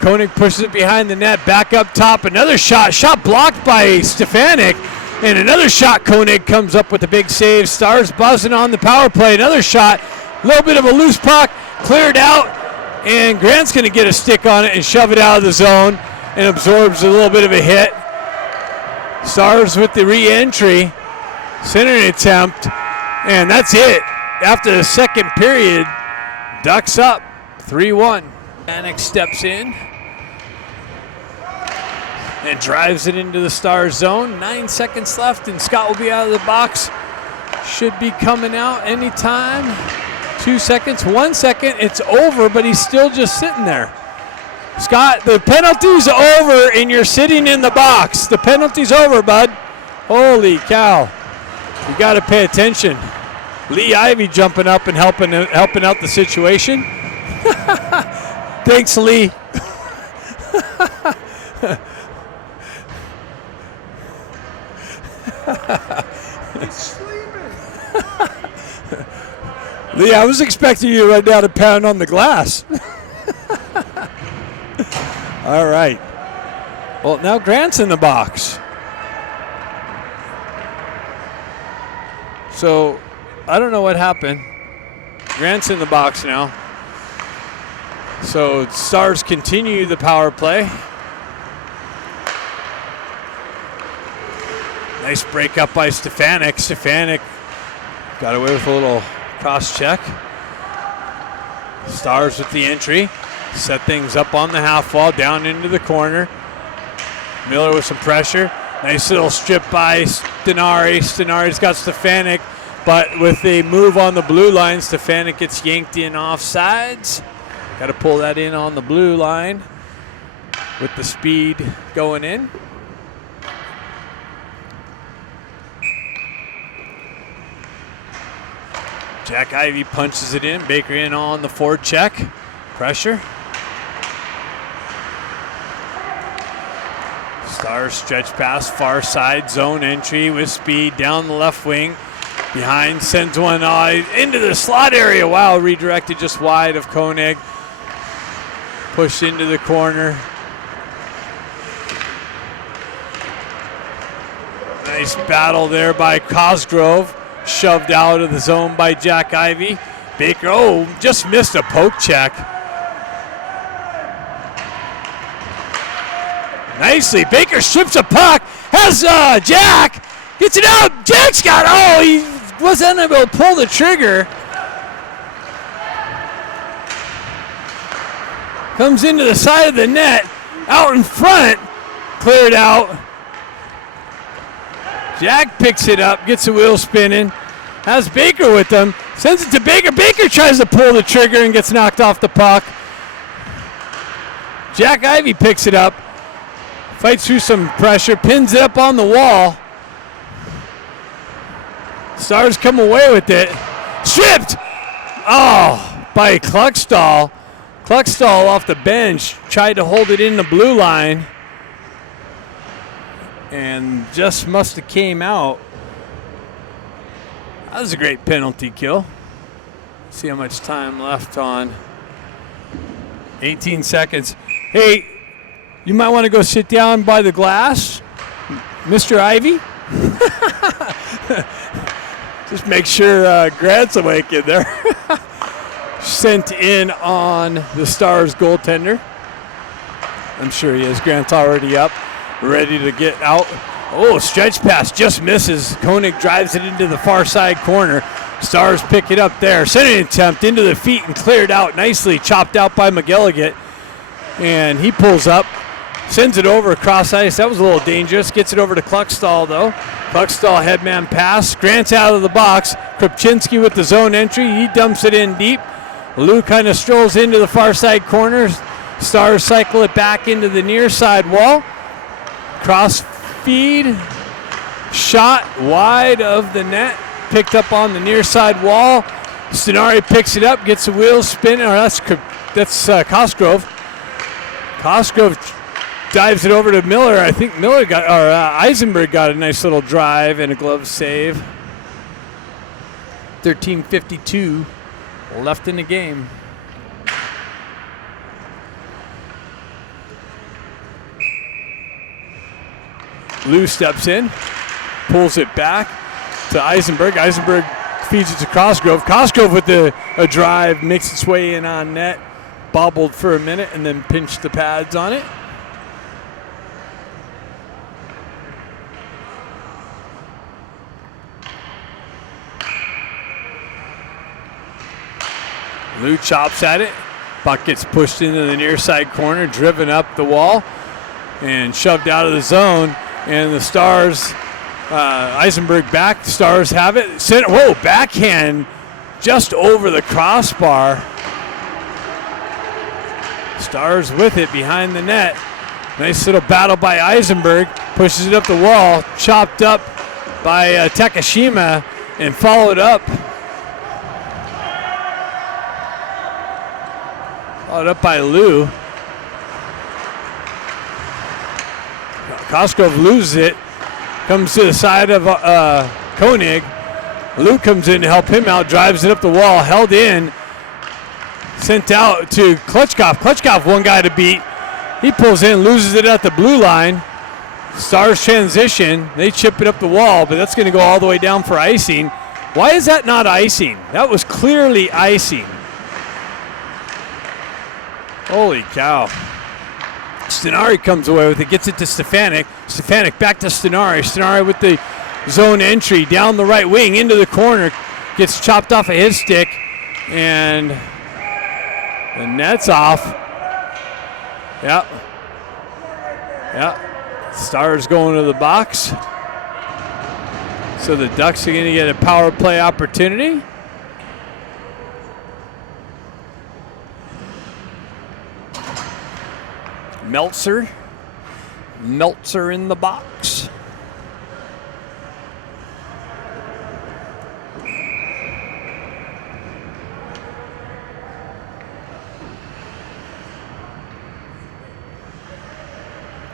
Koenig pushes it behind the net. Back up top. Another shot. Shot blocked by Stefanik. And another shot. Koenig comes up with a big save. Stars buzzing on the power play. Another shot. A little bit of a loose puck. Cleared out. And Grant's going to get a stick on it and shove it out of the zone. And absorbs a little bit of a hit. Stars with the re-entry, centering attempt, and that's it. After the second period, Ducks up 3-1. Stefanik steps in and drives it into the Stars zone. 9 seconds left, and Scott will be out of the box should be coming out anytime. 2 seconds, 1 second, it's over, but he's still just sitting there. Scott, the penalty's over, and you're sitting in the box. The penalty's over, bud. Holy cow. You got to pay attention. Lee Ivy jumping up and helping out the situation. Thanks, Lee. Lee, I was expecting you to run down and pound on the glass. All right. Well, now Grant's in the box. So, I don't know what happened. Grant's in the box now. So, Stars continue the power play. Nice break up by Stefanik. Stefanik got away with a little cross check. Stars with the entry. Set things up on the half wall, down into the corner. Miller with some pressure. Nice little strip by Stenari. Stenari's got Stefanik, but with a move on the blue line, Stefanik gets yanked in offsides. Got to pull that in on the blue line with the speed going in. Jack Ivy punches it in. Baker in on the forecheck. Pressure. Stars stretch pass, far side, zone entry with speed down the left wing. Behind, sends one into the slot area. Wow, redirected just wide of Koenig. Pushed into the corner. Nice battle there by Cosgrove. Shoved out of the zone by Jack Ivy. Baker, just missed a poke check. Nicely, Baker strips a puck, has Jack, gets it out, Jack's got, he wasn't able to pull the trigger. Comes into the side of the net, out in front, cleared out. Jack picks it up, gets the wheel spinning, has Baker with him, sends it to Baker. Baker tries to pull the trigger and gets knocked off the puck. Jack Ivy picks it up, fights through some pressure, pins it up on the wall. Stars come away with it. Stripped! By Kluckstall. Kluckstall off the bench tried to hold it in the blue line and just must have came out. That was a great penalty kill. See how much time left on. 18 seconds. Hey, you might want to go sit down by the glass, Mr. Ivy. Just make sure Grant's awake in there. Sent in on the Stars goaltender. I'm sure he is. Grant's already up, ready to get out. Stretch pass just misses. Koenig drives it into the far side corner. Stars pick it up there. Sending attempt into the feet and cleared out nicely. Chopped out by McGilligan. And he pulls up. Sends it over across ice. That was a little dangerous. Gets it over to Kluckstall, though. Kluckstall headman pass. Grant's out of the box. Krupczynski with the zone entry. He dumps it in deep. Lou kind of strolls into the far side corner. Stars cycle it back into the near side wall. Cross feed. Shot wide of the net. Picked up on the near side wall. Stenari picks it up. Gets the wheels spinning. That's Cosgrove. Cosgrove dives it over to Miller. I think Eisenberg got a nice little drive and a glove save. 13:52 left in the game. Lou steps in, pulls it back to Eisenberg. Eisenberg feeds it to Cosgrove. Cosgrove with a drive, makes its way in on net, bobbled for a minute, and then pinched the pads on it. Lou chops at it. Puck gets pushed into the near side corner, driven up the wall, and shoved out of the zone. And the Stars Eisenberg back. Stars have it. Whoa, backhand just over the crossbar. Stars with it behind the net. Nice little battle by Eisenberg. Pushes it up the wall. Chopped up by Takashima and followed up. Followed up by Liu. Koskov loses it. Comes to the side of Koenig. Liu comes in to help him out. Drives it up the wall. Held in. Sent out to Klitschkov. Klitschkov, one guy to beat. He pulls in, loses it at the blue line. Stars transition. They chip it up the wall, but that's going to go all the way down for icing. Why is that not icing? That was clearly icing. Holy cow. Stenari comes away with it, gets it to Stefanik. Stefanik back to Stenari. Stenari with the zone entry down the right wing into the corner. Gets chopped off of his stick, and the net's off. Yep. Stars going to the box. So the Ducks are going to get a power play opportunity. Meltzer in the box.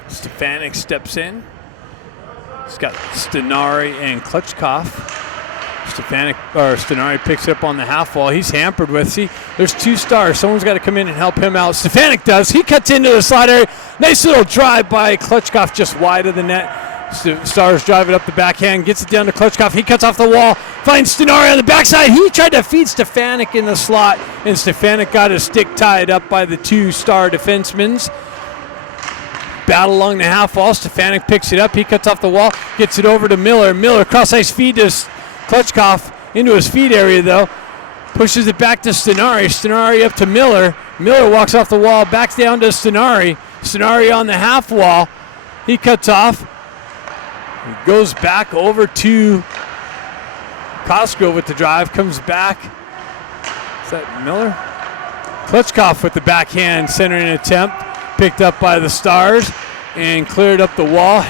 Stefanik steps in. He's got Stenari and Klitschkov. Stenari picks it up on the half wall. He's hampered with. See, there's two Stars. Someone's got to come in and help him out. Stefanik does. He cuts into the slot area. Nice little drive by Klitschkov, just wide of the net. Stars drive it up the backhand, gets it down to Klitschkov. He cuts off the wall, finds Stenari on the backside. He tried to feed Stefanik in the slot, and Stefanik got his stick tied up by the two Star defensemen. Battle along the half wall. Stefanik picks it up. He cuts off the wall, gets it over to Miller. Miller cross-ice feed to Klitschkov into his feed area, though. Pushes it back to Stenari. Stenari up to Miller. Miller walks off the wall, backs down to Stenari. Stenari on the half wall. He cuts off. He goes back over to Costco with the drive. Comes back. Is that Miller? Klitschkov with the backhand centering attempt. Picked up by the Stars and cleared up the wall.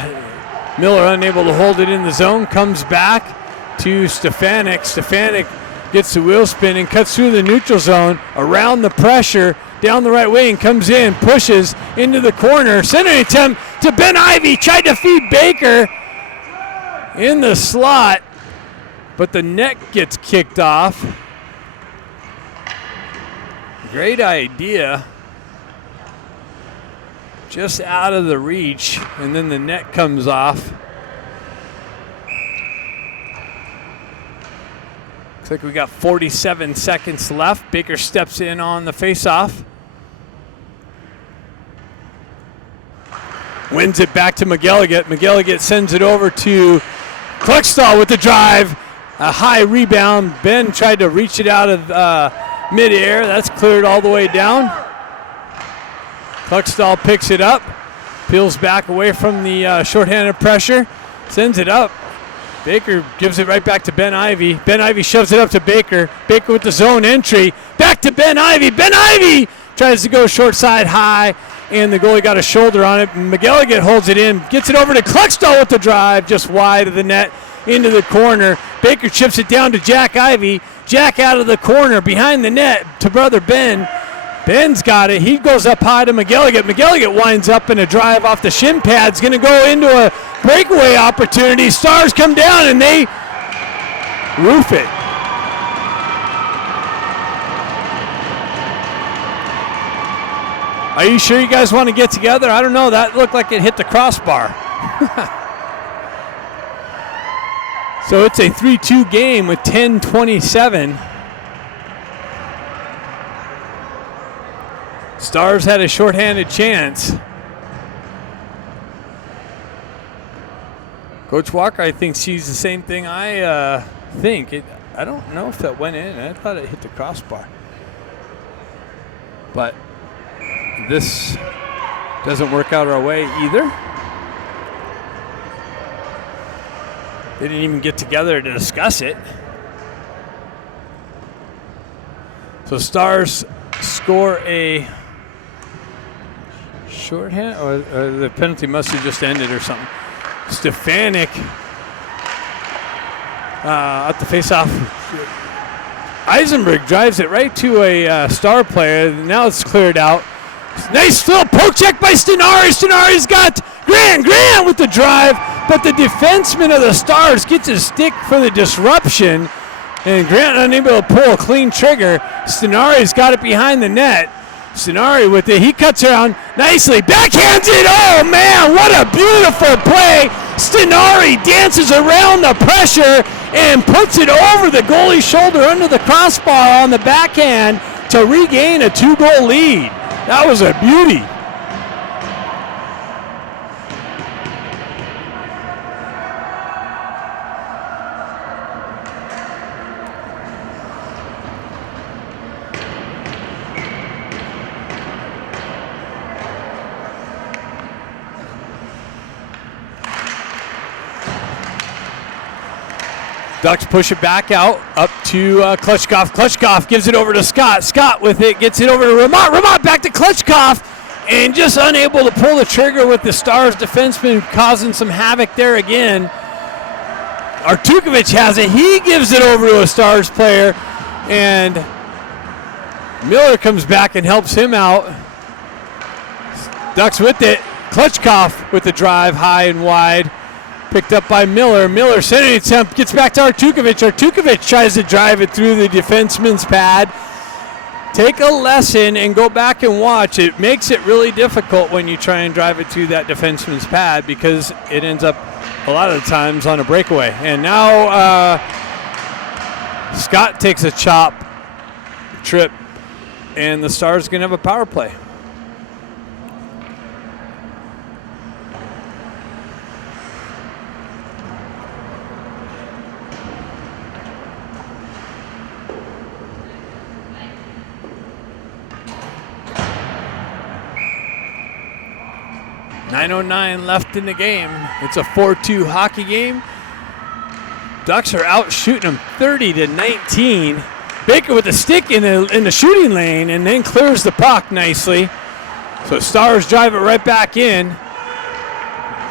Miller unable to hold it in the zone. Comes back to Stefanik. Stefanik gets the wheel spin and cuts through the neutral zone, around the pressure, down the right wing, comes in, pushes into the corner. Centering attempt to Ben Ivy. Tried to feed Baker in the slot, but the net gets kicked off. Great idea. Just out of the reach, and then the net comes off. Looks like we got 47 seconds left. Baker steps in on the faceoff. Wins it back to McGilligan. McGilligan sends it over to Klexstall with the drive. A high rebound. Ben tried to reach it out of midair. That's cleared all the way down. Klexstall picks it up. Peels back away from the shorthanded pressure. Sends it up. Baker gives it right back to Ben Ivy. Ben Ivy shoves it up to Baker. Baker with the zone entry. Back to Ben Ivy. Ben Ivy tries to go short side high, and the goalie got a shoulder on it. McGilligan holds it in. Gets it over to Klexstall with the drive, just wide of the net into the corner. Baker chips it down to Jack Ivy. Jack out of the corner behind the net to brother Ben. Ben's got it. He goes up high to McGilligan. McGilligan winds up in a drive off the shin pads. Going to go into a breakaway opportunity. Stars come down and they roof it. Are you sure you guys want to get together? I don't know. That looked like it hit the crossbar. So it's a 3-2 game with 10:27. Stars had a shorthanded chance. Coach Walker, I think, sees the same thing I think. I don't know if that went in. I thought it hit the crossbar. But this doesn't work out our way either. They didn't even get together to discuss it. So Stars score a shorthand, or the penalty must have just ended or something. Stefanik at the faceoff. Eisenberg drives it right to a Star player. Now it's cleared out. Nice little poke check by Stenari. Stenari's got Grant with the drive, but the defenseman of the Stars gets his stick for the disruption, and Grant unable to pull a clean trigger. Stenari's got it behind the net. Stenari with it. He cuts around nicely. Backhands it. Oh, man, what a beautiful play. Stenari dances around the pressure and puts it over the goalie's shoulder under the crossbar on the backhand to regain a 2-goal lead. That was a beauty. Ducks push it back out, up to Klitschkoff. Klitschkoff gives it over to Scott. Scott with it, gets it over to Ramat. Ramat back to Klitschkoff, and just unable to pull the trigger with the Stars defenseman, causing some havoc there again. Artukovic has it. He gives it over to a Stars player, and Miller comes back and helps him out. Ducks with it. Klitschkoff with the drive high and wide. Picked up by Miller. Miller sending attempt, gets back to Artukovic. Artukovic tries to drive it through the defenseman's pad. Take a lesson and go back and watch. It makes it really difficult when you try and drive it through that defenseman's pad because it ends up a lot of the times on a breakaway. And now Scott takes a chop trip, and the Stars are going to have a power play. .09 left in the game. It's a 4-2 hockey game. Ducks are out shooting them 30-19. Baker with the stick in the shooting lane and then clears the puck nicely. So Stars drive it right back in.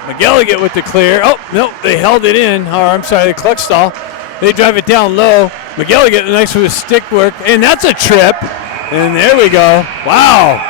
McGilligan with the clear. Oh, nope, they held it in. Or I'm sorry, the Kluckstall. They drive it down low. McGilligan nice with his stick work. And that's a trip. And there we go. Wow.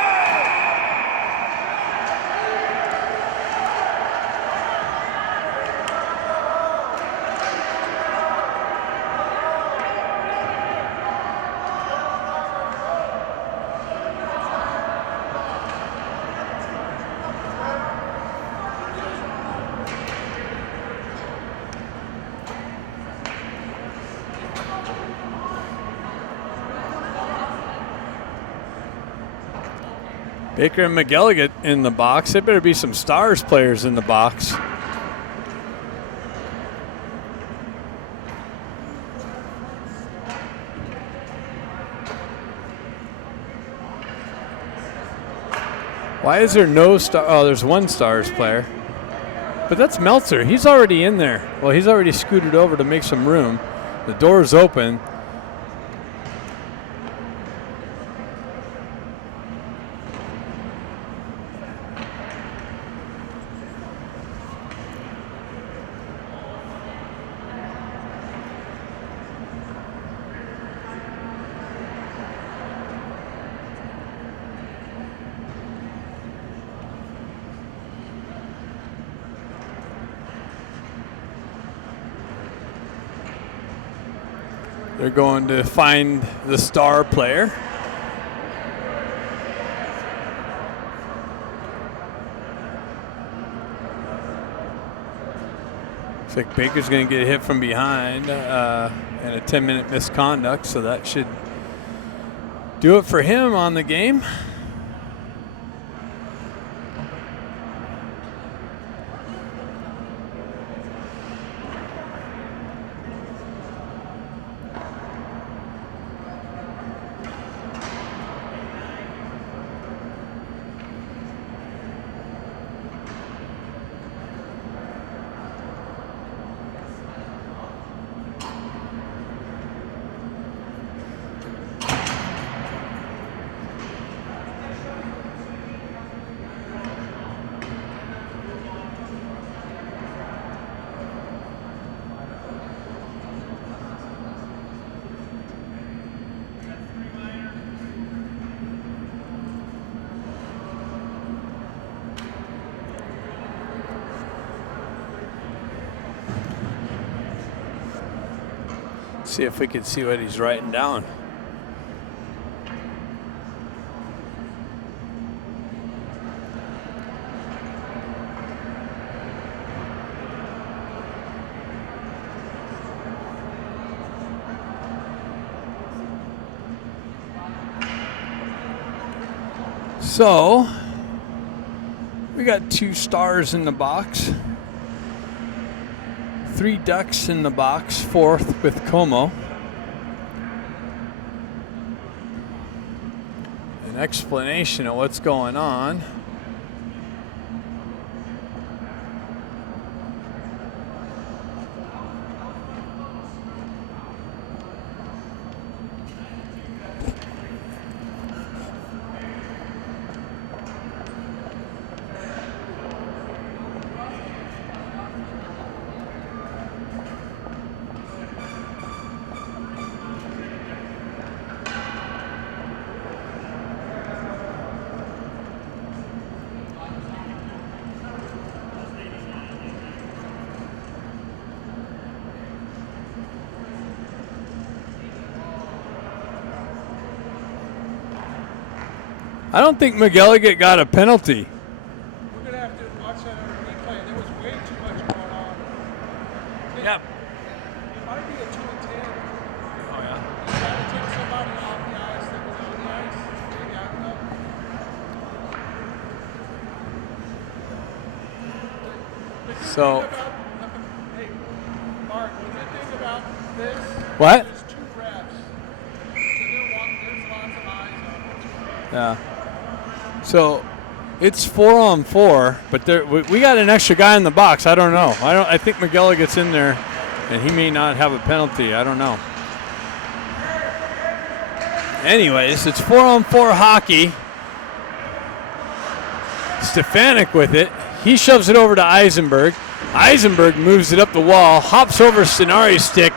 Baker and McGilligan in the box. There better be some Stars players in the box. Why is there no Star? Oh, there's one Stars player. But that's Meltzer. He's already in there. Well, he's already scooted over to make some room. The door's open. They're going to find the Star player. Looks like Baker's going to get hit from behind and a 10-minute misconduct, so that should do it for him on the game. See if we can see what he's writing down. So, we got 2 stars in the box, 3 ducks in the box, 4th with Como. An explanation of what's going on. I don't think McElligott got a penalty. We're going to have to watch that on a replay. There was way too much going on. Yep. It might be a 2 and 10. Oh, yeah. You got to take somebody off the ice that was on the ice. Maybe, I don't know. So. Hey, Mark, the good thing about this What? is 2 refs. So there's lots of eyes on it. Yeah. So it's 4-on-4, but we got an extra guy in the box. I don't know. I think McElligott's in there, and he may not have a penalty. I don't know. Anyways, it's 4-on-4 hockey. Stefanik with it. He shoves it over to Eisenberg. Eisenberg moves it up the wall, hops over Stenari's stick,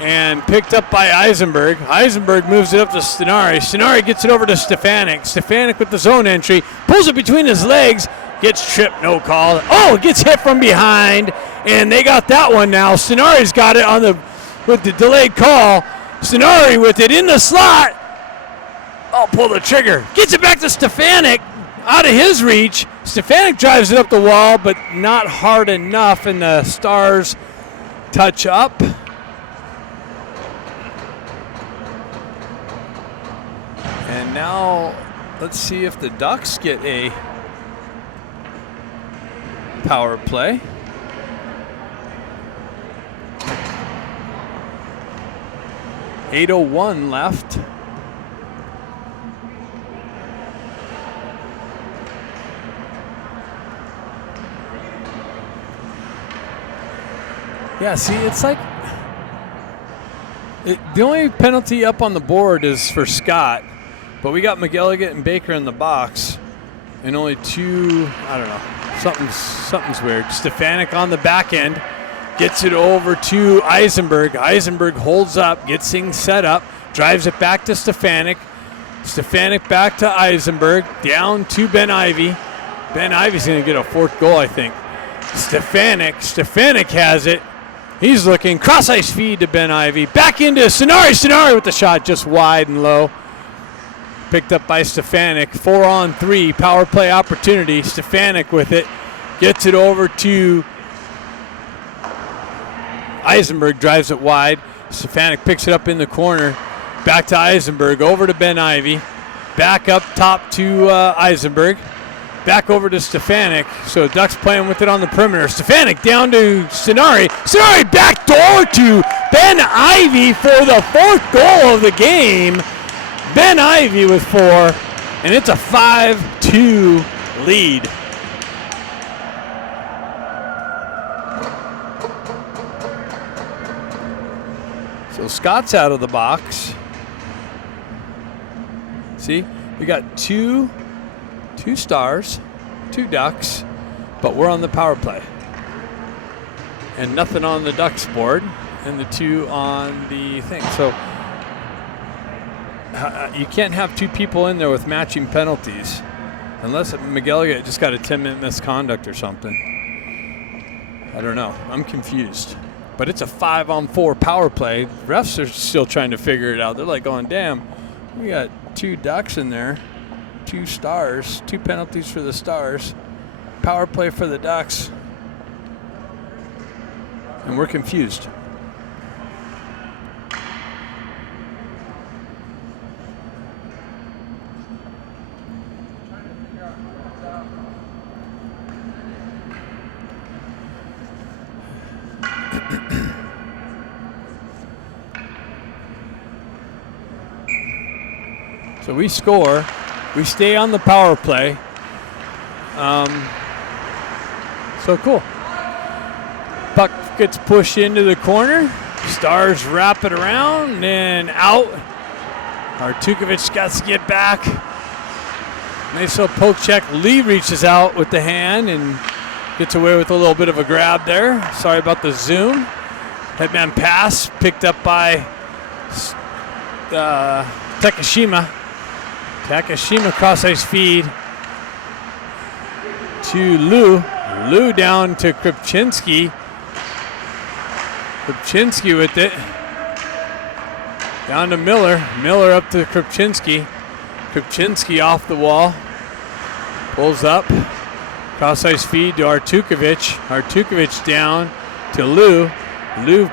and picked up by Eisenberg. Eisenberg moves it up to Stenari. Stenari gets it over to Stefanik. Stefanik with the zone entry, pulls it between his legs, gets tripped, no call. Oh, it gets hit from behind, and they got that one now. Stenari's got it with the delayed call. Stenari with it in the slot. Oh, pull the trigger. Gets it back to Stefanik, out of his reach. Stefanik drives it up the wall, but not hard enough, and the Stars touch up. And now, let's see if the Ducks get a power play. .801 left. Yeah, see, it's like the only penalty up on the board is for Scott. But we got McElligott and Baker in the box, and only 2. I don't know. Something's weird. Stefanik on the back end gets it over to Eisenberg. Eisenberg holds up, gets things set up, drives it back to Stefanik. Stefanik back to Eisenberg, down to Ben Ivy. Ben Ivy's going to get a 4th goal, I think. Stefanik has it. He's looking. Cross ice feed to Ben Ivy. Back into Stenari. Stenari with the shot just wide and low. Picked up by Stefanik. 4-on-3 power play opportunity. Stefanik with it. Gets it over to Eisenberg. Drives it wide. Stefanik picks it up in the corner. Back to Eisenberg. Over to Ben Ivy. Back up top to Eisenberg. Back over to Stefanik. So Ducks playing with it on the perimeter. Stefanik down to Stenari. Stenari back door to Ben Ivy for the 4th goal of the game. Ben Ivy with 4, and it's a 5-2 lead. So Scott's out of the box. See, we got two Stars, 2 Ducks, but we're on the power play. And nothing on the Ducks board, and the 2 on the thing. So you can't have 2 people in there with matching penalties unless McElligott just got a 10-minute misconduct or something. I don't know. I'm confused. but it's a 5-on-4 power play. Refs are still trying to figure it out. They're like going, damn, we got 2 Ducks in there, 2 Stars, 2 penalties for the Stars, power play for the Ducks, and we're confused. So we score, we stay on the power play. So cool. Puck gets pushed into the corner. Stars wrap it around and out. Artukovic got to get back. Nice little poke check. Lee reaches out with the hand and gets away with a little bit of a grab there. Sorry about the zoom. Headman pass picked up by Takashima. Takashima cross-ice feed to Lou. Lou down to Krupczynski. Krupczynski with it. Down to Miller. Miller up to Krupczynski. Krupczynski off the wall. Pulls up. Cross-ice feed to Artukovic. Artukovic down to Lou. Lou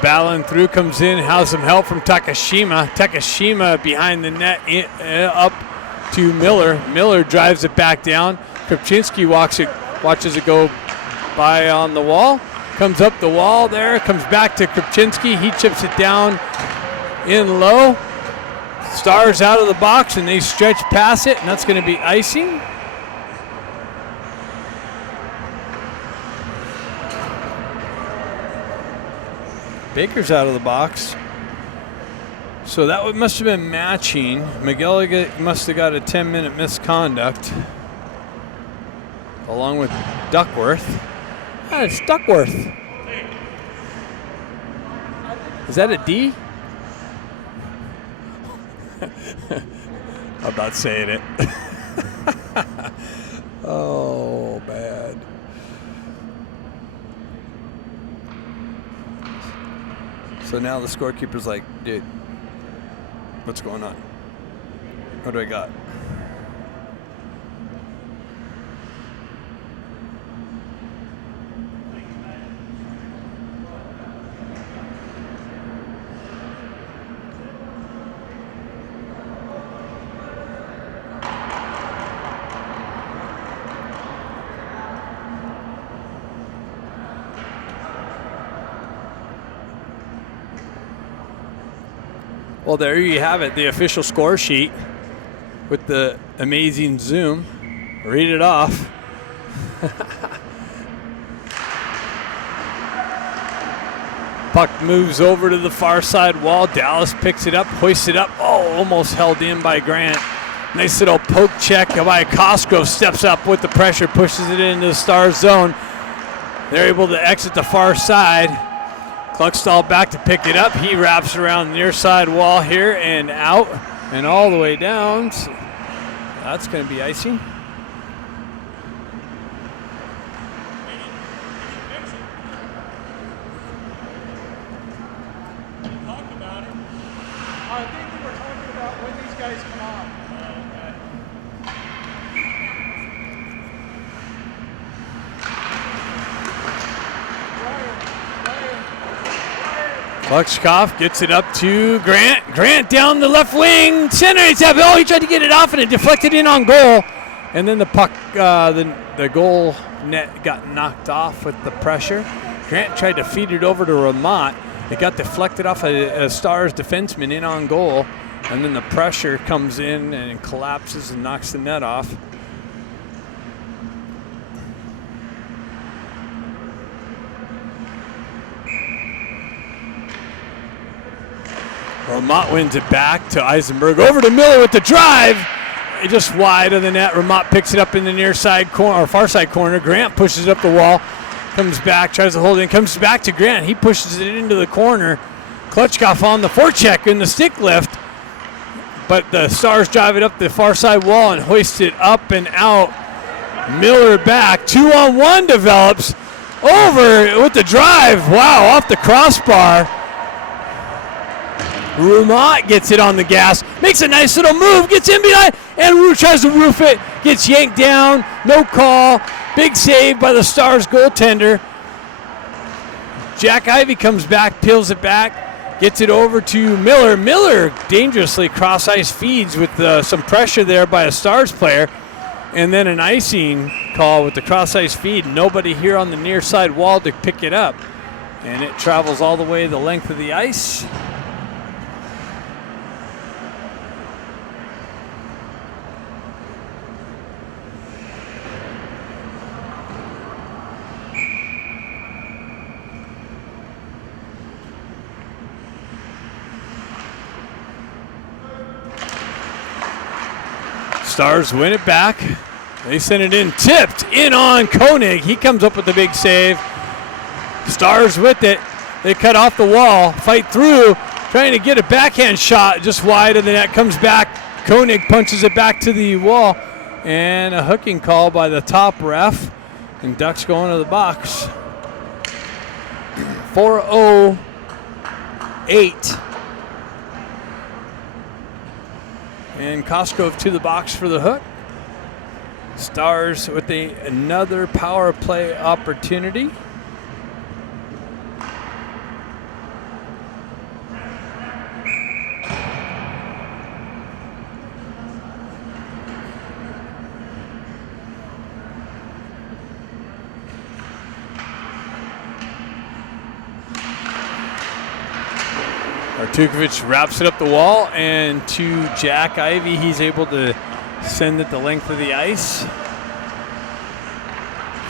battling through, comes in, has some help from Takashima. Takashima behind the net, up to Miller. Miller drives it back down. Krupczynski watches it go by on the wall. Comes up the wall there, comes back to Krupczynski. He chips it down in low. Stars out of the box, and they stretch past it, and that's going to be icing. Baker's out of the box. So that must have been matching. McGilligan must have got a 10-minute misconduct along with Duckworth. Ah, it's Duckworth. Is that a D? I'm not saying it. Oh, bad. So now the scorekeeper's like, dude, what's going on? What do I got? Well, there you have it, the official score sheet with the amazing zoom. Read it off. Puck moves over to the far side wall. Dallas picks it up, hoists it up. Oh, almost held in by Grant. Nice little poke check by Cosgrove. Steps up with the pressure, pushes it into the Stars zone. They're able to exit the far side. Kluckstall back to pick it up. He wraps around the near side wall here and out and all the way down. So that's going to be icing. I think we were talking about when these guys come on. Klutchkov gets it up to Grant. Grant down the left wing. Center. He tried to get it off and it deflected in on goal. And then the puck, the goal net got knocked off with the pressure. Grant tried to feed it over to Ramat. It got deflected off a Stars defenseman in on goal. And then the pressure comes in and collapses and knocks the net off. Ramat wins it back to Eisenberg. Over to Miller with the drive. Just wide of the net. Ramat picks it up in the near side corner, or far side corner. Grant pushes it up the wall. Comes back, tries to hold it in. Comes back to Grant. He pushes it into the corner. Klutchkov on the forecheck in the stick lift. But the Stars drive it up the far side wall and hoist it up and out. Miller back. 2-on-1 develops. over with the drive. Wow, off the crossbar. Roumat gets it on the gas, makes a nice little move, gets in behind, and tries to roof it, gets yanked down, no call. Big save by the Stars goaltender. Jack Ivey comes back, peels it back, gets it over to Miller. Miller dangerously cross ice feeds with some pressure there by a Stars player. And then an icing call with the cross ice feed. Nobody here on the near side wall to pick it up. And it travels all the way the length of the ice. Stars win it back. They send it in, tipped in on Koenig. He comes up with the big save. Stars with it. They cut off the wall, fight through, trying to get a backhand shot just wide of the net. Comes back. Koenig punches it back to the wall. And a hooking call by the top ref. And Ducks going to the box. 4:08. And Cosgrove to the box for the hook. Stars with another power play opportunity. Artukovic wraps it up the wall, and to Jack Ivey, he's able to send it the length of the ice.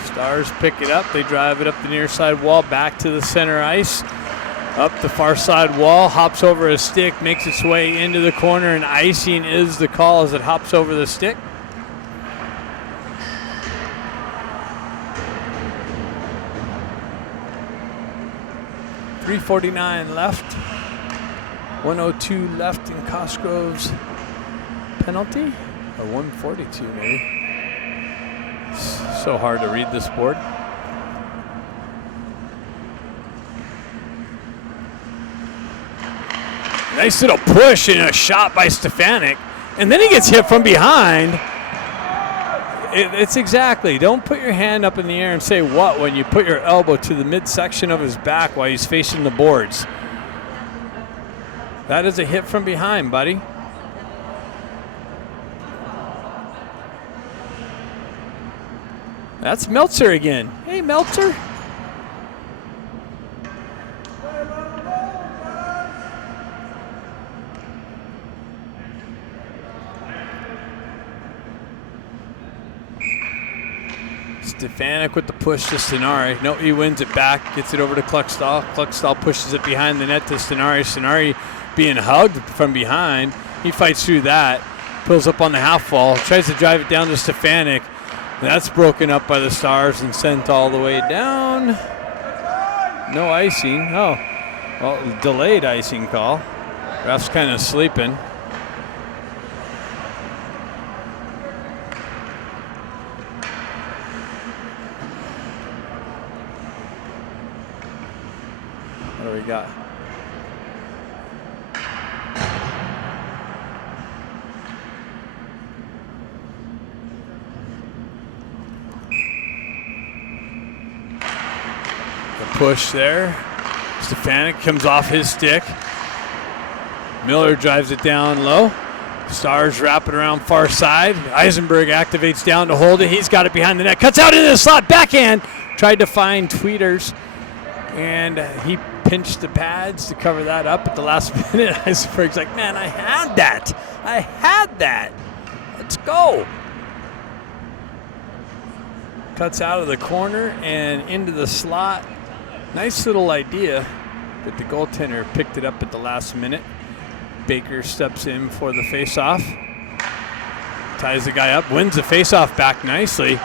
Stars pick it up. They drive it up the near side wall, back to the center ice. Up the far side wall, hops over a stick, makes its way into the corner, and icing is the call as it hops over the stick. .349 left. 102 left in Cosgrove's penalty, or 142 maybe. It's so hard to read this board. Nice little push and a shot by Stefanik, and then he gets hit from behind. It's exactly, don't put your hand up in the air and say what when you put your elbow to the midsection of his back while he's facing the boards. That is a hit from behind, buddy. That's Meltzer again. Hey, Meltzer. Stefanik with the push to Stenari. No, he wins it back, gets it over to Kluckstall. Kluckstall pushes it behind the net to Stenari. Stenari being hugged from behind. He fights through that, pulls up on the half wall, tries to drive it down to Stefanik. That's broken up by the Stars and sent all the way down. No icing. Oh, well, delayed icing call. Ref's kind of sleeping. What do we got? Push there. Stefanik comes off his stick. Miller drives it down low. Stars wrap it around far side. Eisenberg activates down to hold it. He's got it behind the net. Cuts out into the slot. Backhand. Tried to find Tweeters. And he pinched the pads to cover that up at the last minute. Eisenberg's like, man, I had that. I had that. Let's go. Cuts out of the corner and into the slot. Nice little idea, but the goaltender picked it up at the last minute. Baker steps in for the faceoff. Ties the guy up, wins the faceoff back nicely.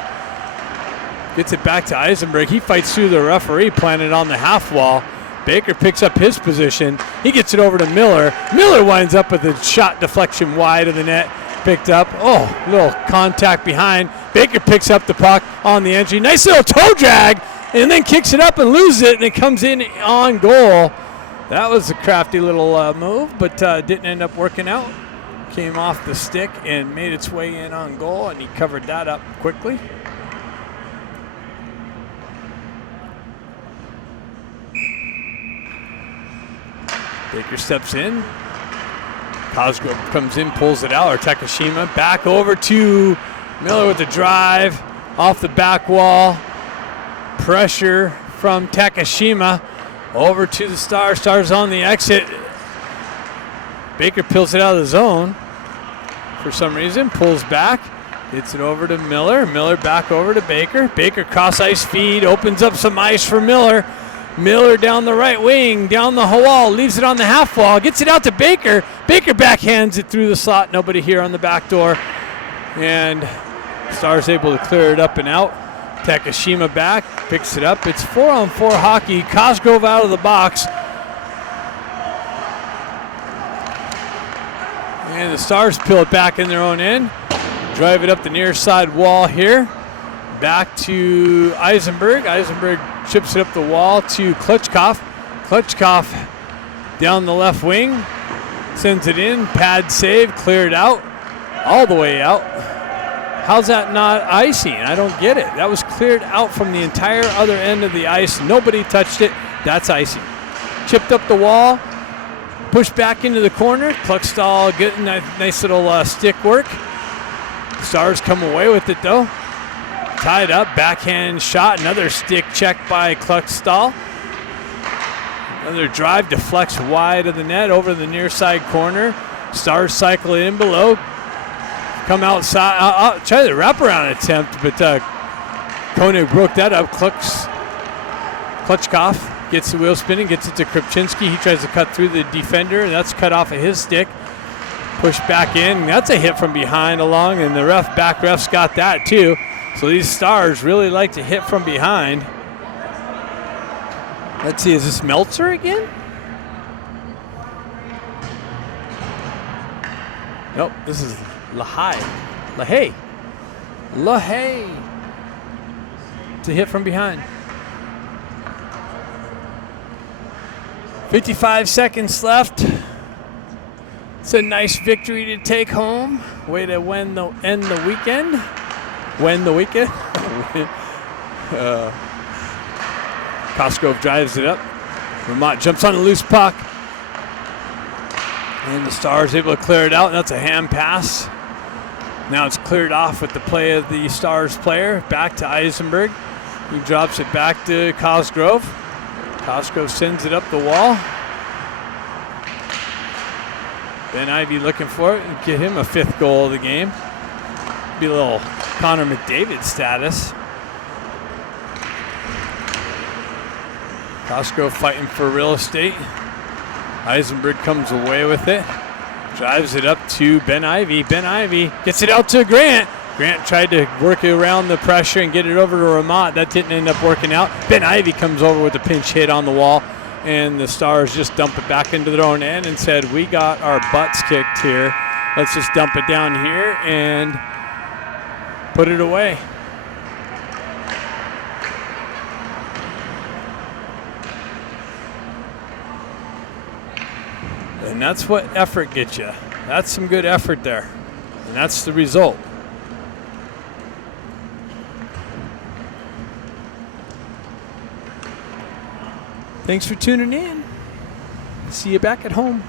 Gets it back to Eisenberg. He fights through the referee, planted on the half wall. Baker picks up his position. He gets it over to Miller. Miller winds up with a shot deflection wide of the net. Picked up. Oh, little contact behind. Baker picks up the puck on the entry. Nice little toe drag. and then kicks it up and loses it, and it comes in on goal. That was a crafty little move, but didn't end up working out. Came off the stick and made its way in on goal, and he covered that up quickly. Baker steps in. Cosgrove comes in, pulls it out, or Takashima. Back over to Miller with the drive. Off the back wall. Pressure from Takashima. Over to the Stars. Stars on the exit. Baker peels it out of the zone for some reason. Pulls back. Gets it over to Miller. Miller back over to Baker. Baker cross ice feed. Opens up some ice for Miller. Miller down the right wing, down the wall, leaves it on the half wall, gets it out to Baker. Baker backhands it through the slot. Nobody here on the back door. And Stars able to clear it up and out. Takashima back, picks it up. It's 4-on-4 hockey. Cosgrove out of the box. And the Stars peel it back in their own end. Drive it up the near side wall here. Back to Eisenberg. Eisenberg chips it up the wall to Klitschkoff. Klitschkoff down the left wing. Sends it in. Pad save. Cleared out. All the way out. How's that not icing? I don't get it. That was cleared out from the entire other end of the ice. Nobody touched it. That's icing. Chipped up the wall. Pushed back into the corner. Kluckstall getting a nice little stick work. Stars come away with it though. Tied up, backhand shot, another stick check by Kluckstall. Another drive deflects wide of the net over the near side corner. Stars cycle in below. Come outside, try the wraparound attempt, but Koenig broke that up. Klitschkoff gets the wheel spinning, gets it to Krupczynski. He tries to cut through the defender, and that's cut off of his stick. Pushed back in, that's a hit from behind along, and the back ref's got that too. So these Stars really like to hit from behind. Let's see, is this Meltzer again? Nope, this is LaHaye. To hit from behind. 55 seconds left. It's a nice victory to take home. Way to end the weekend. Win the weekend. Cosgrove drives it up. Vermont jumps on a loose puck. And the Stars able to clear it out. That's a hand pass. Now it's cleared off with the play of the Stars player. Back to Eisenberg. He drops it back to Cosgrove. Cosgrove sends it up the wall. Ben Ivy looking for it and get him a 5th goal of the game. Be a little Connor McDavid status. Cosgrove fighting for real estate. Eisenberg comes away with it. Drives it up to Ben Ivy. Ben Ivy gets it out to Grant. Grant tried to work around the pressure and get it over to Ramat. That didn't end up working out. Ben Ivy comes over with a pinch hit on the wall, and the Stars just dump it back into their own end and said, we got our butts kicked here. Let's just dump it down here and put it away. And that's what effort gets you. That's some good effort there. And that's the result. Thanks for tuning in. See you back at home.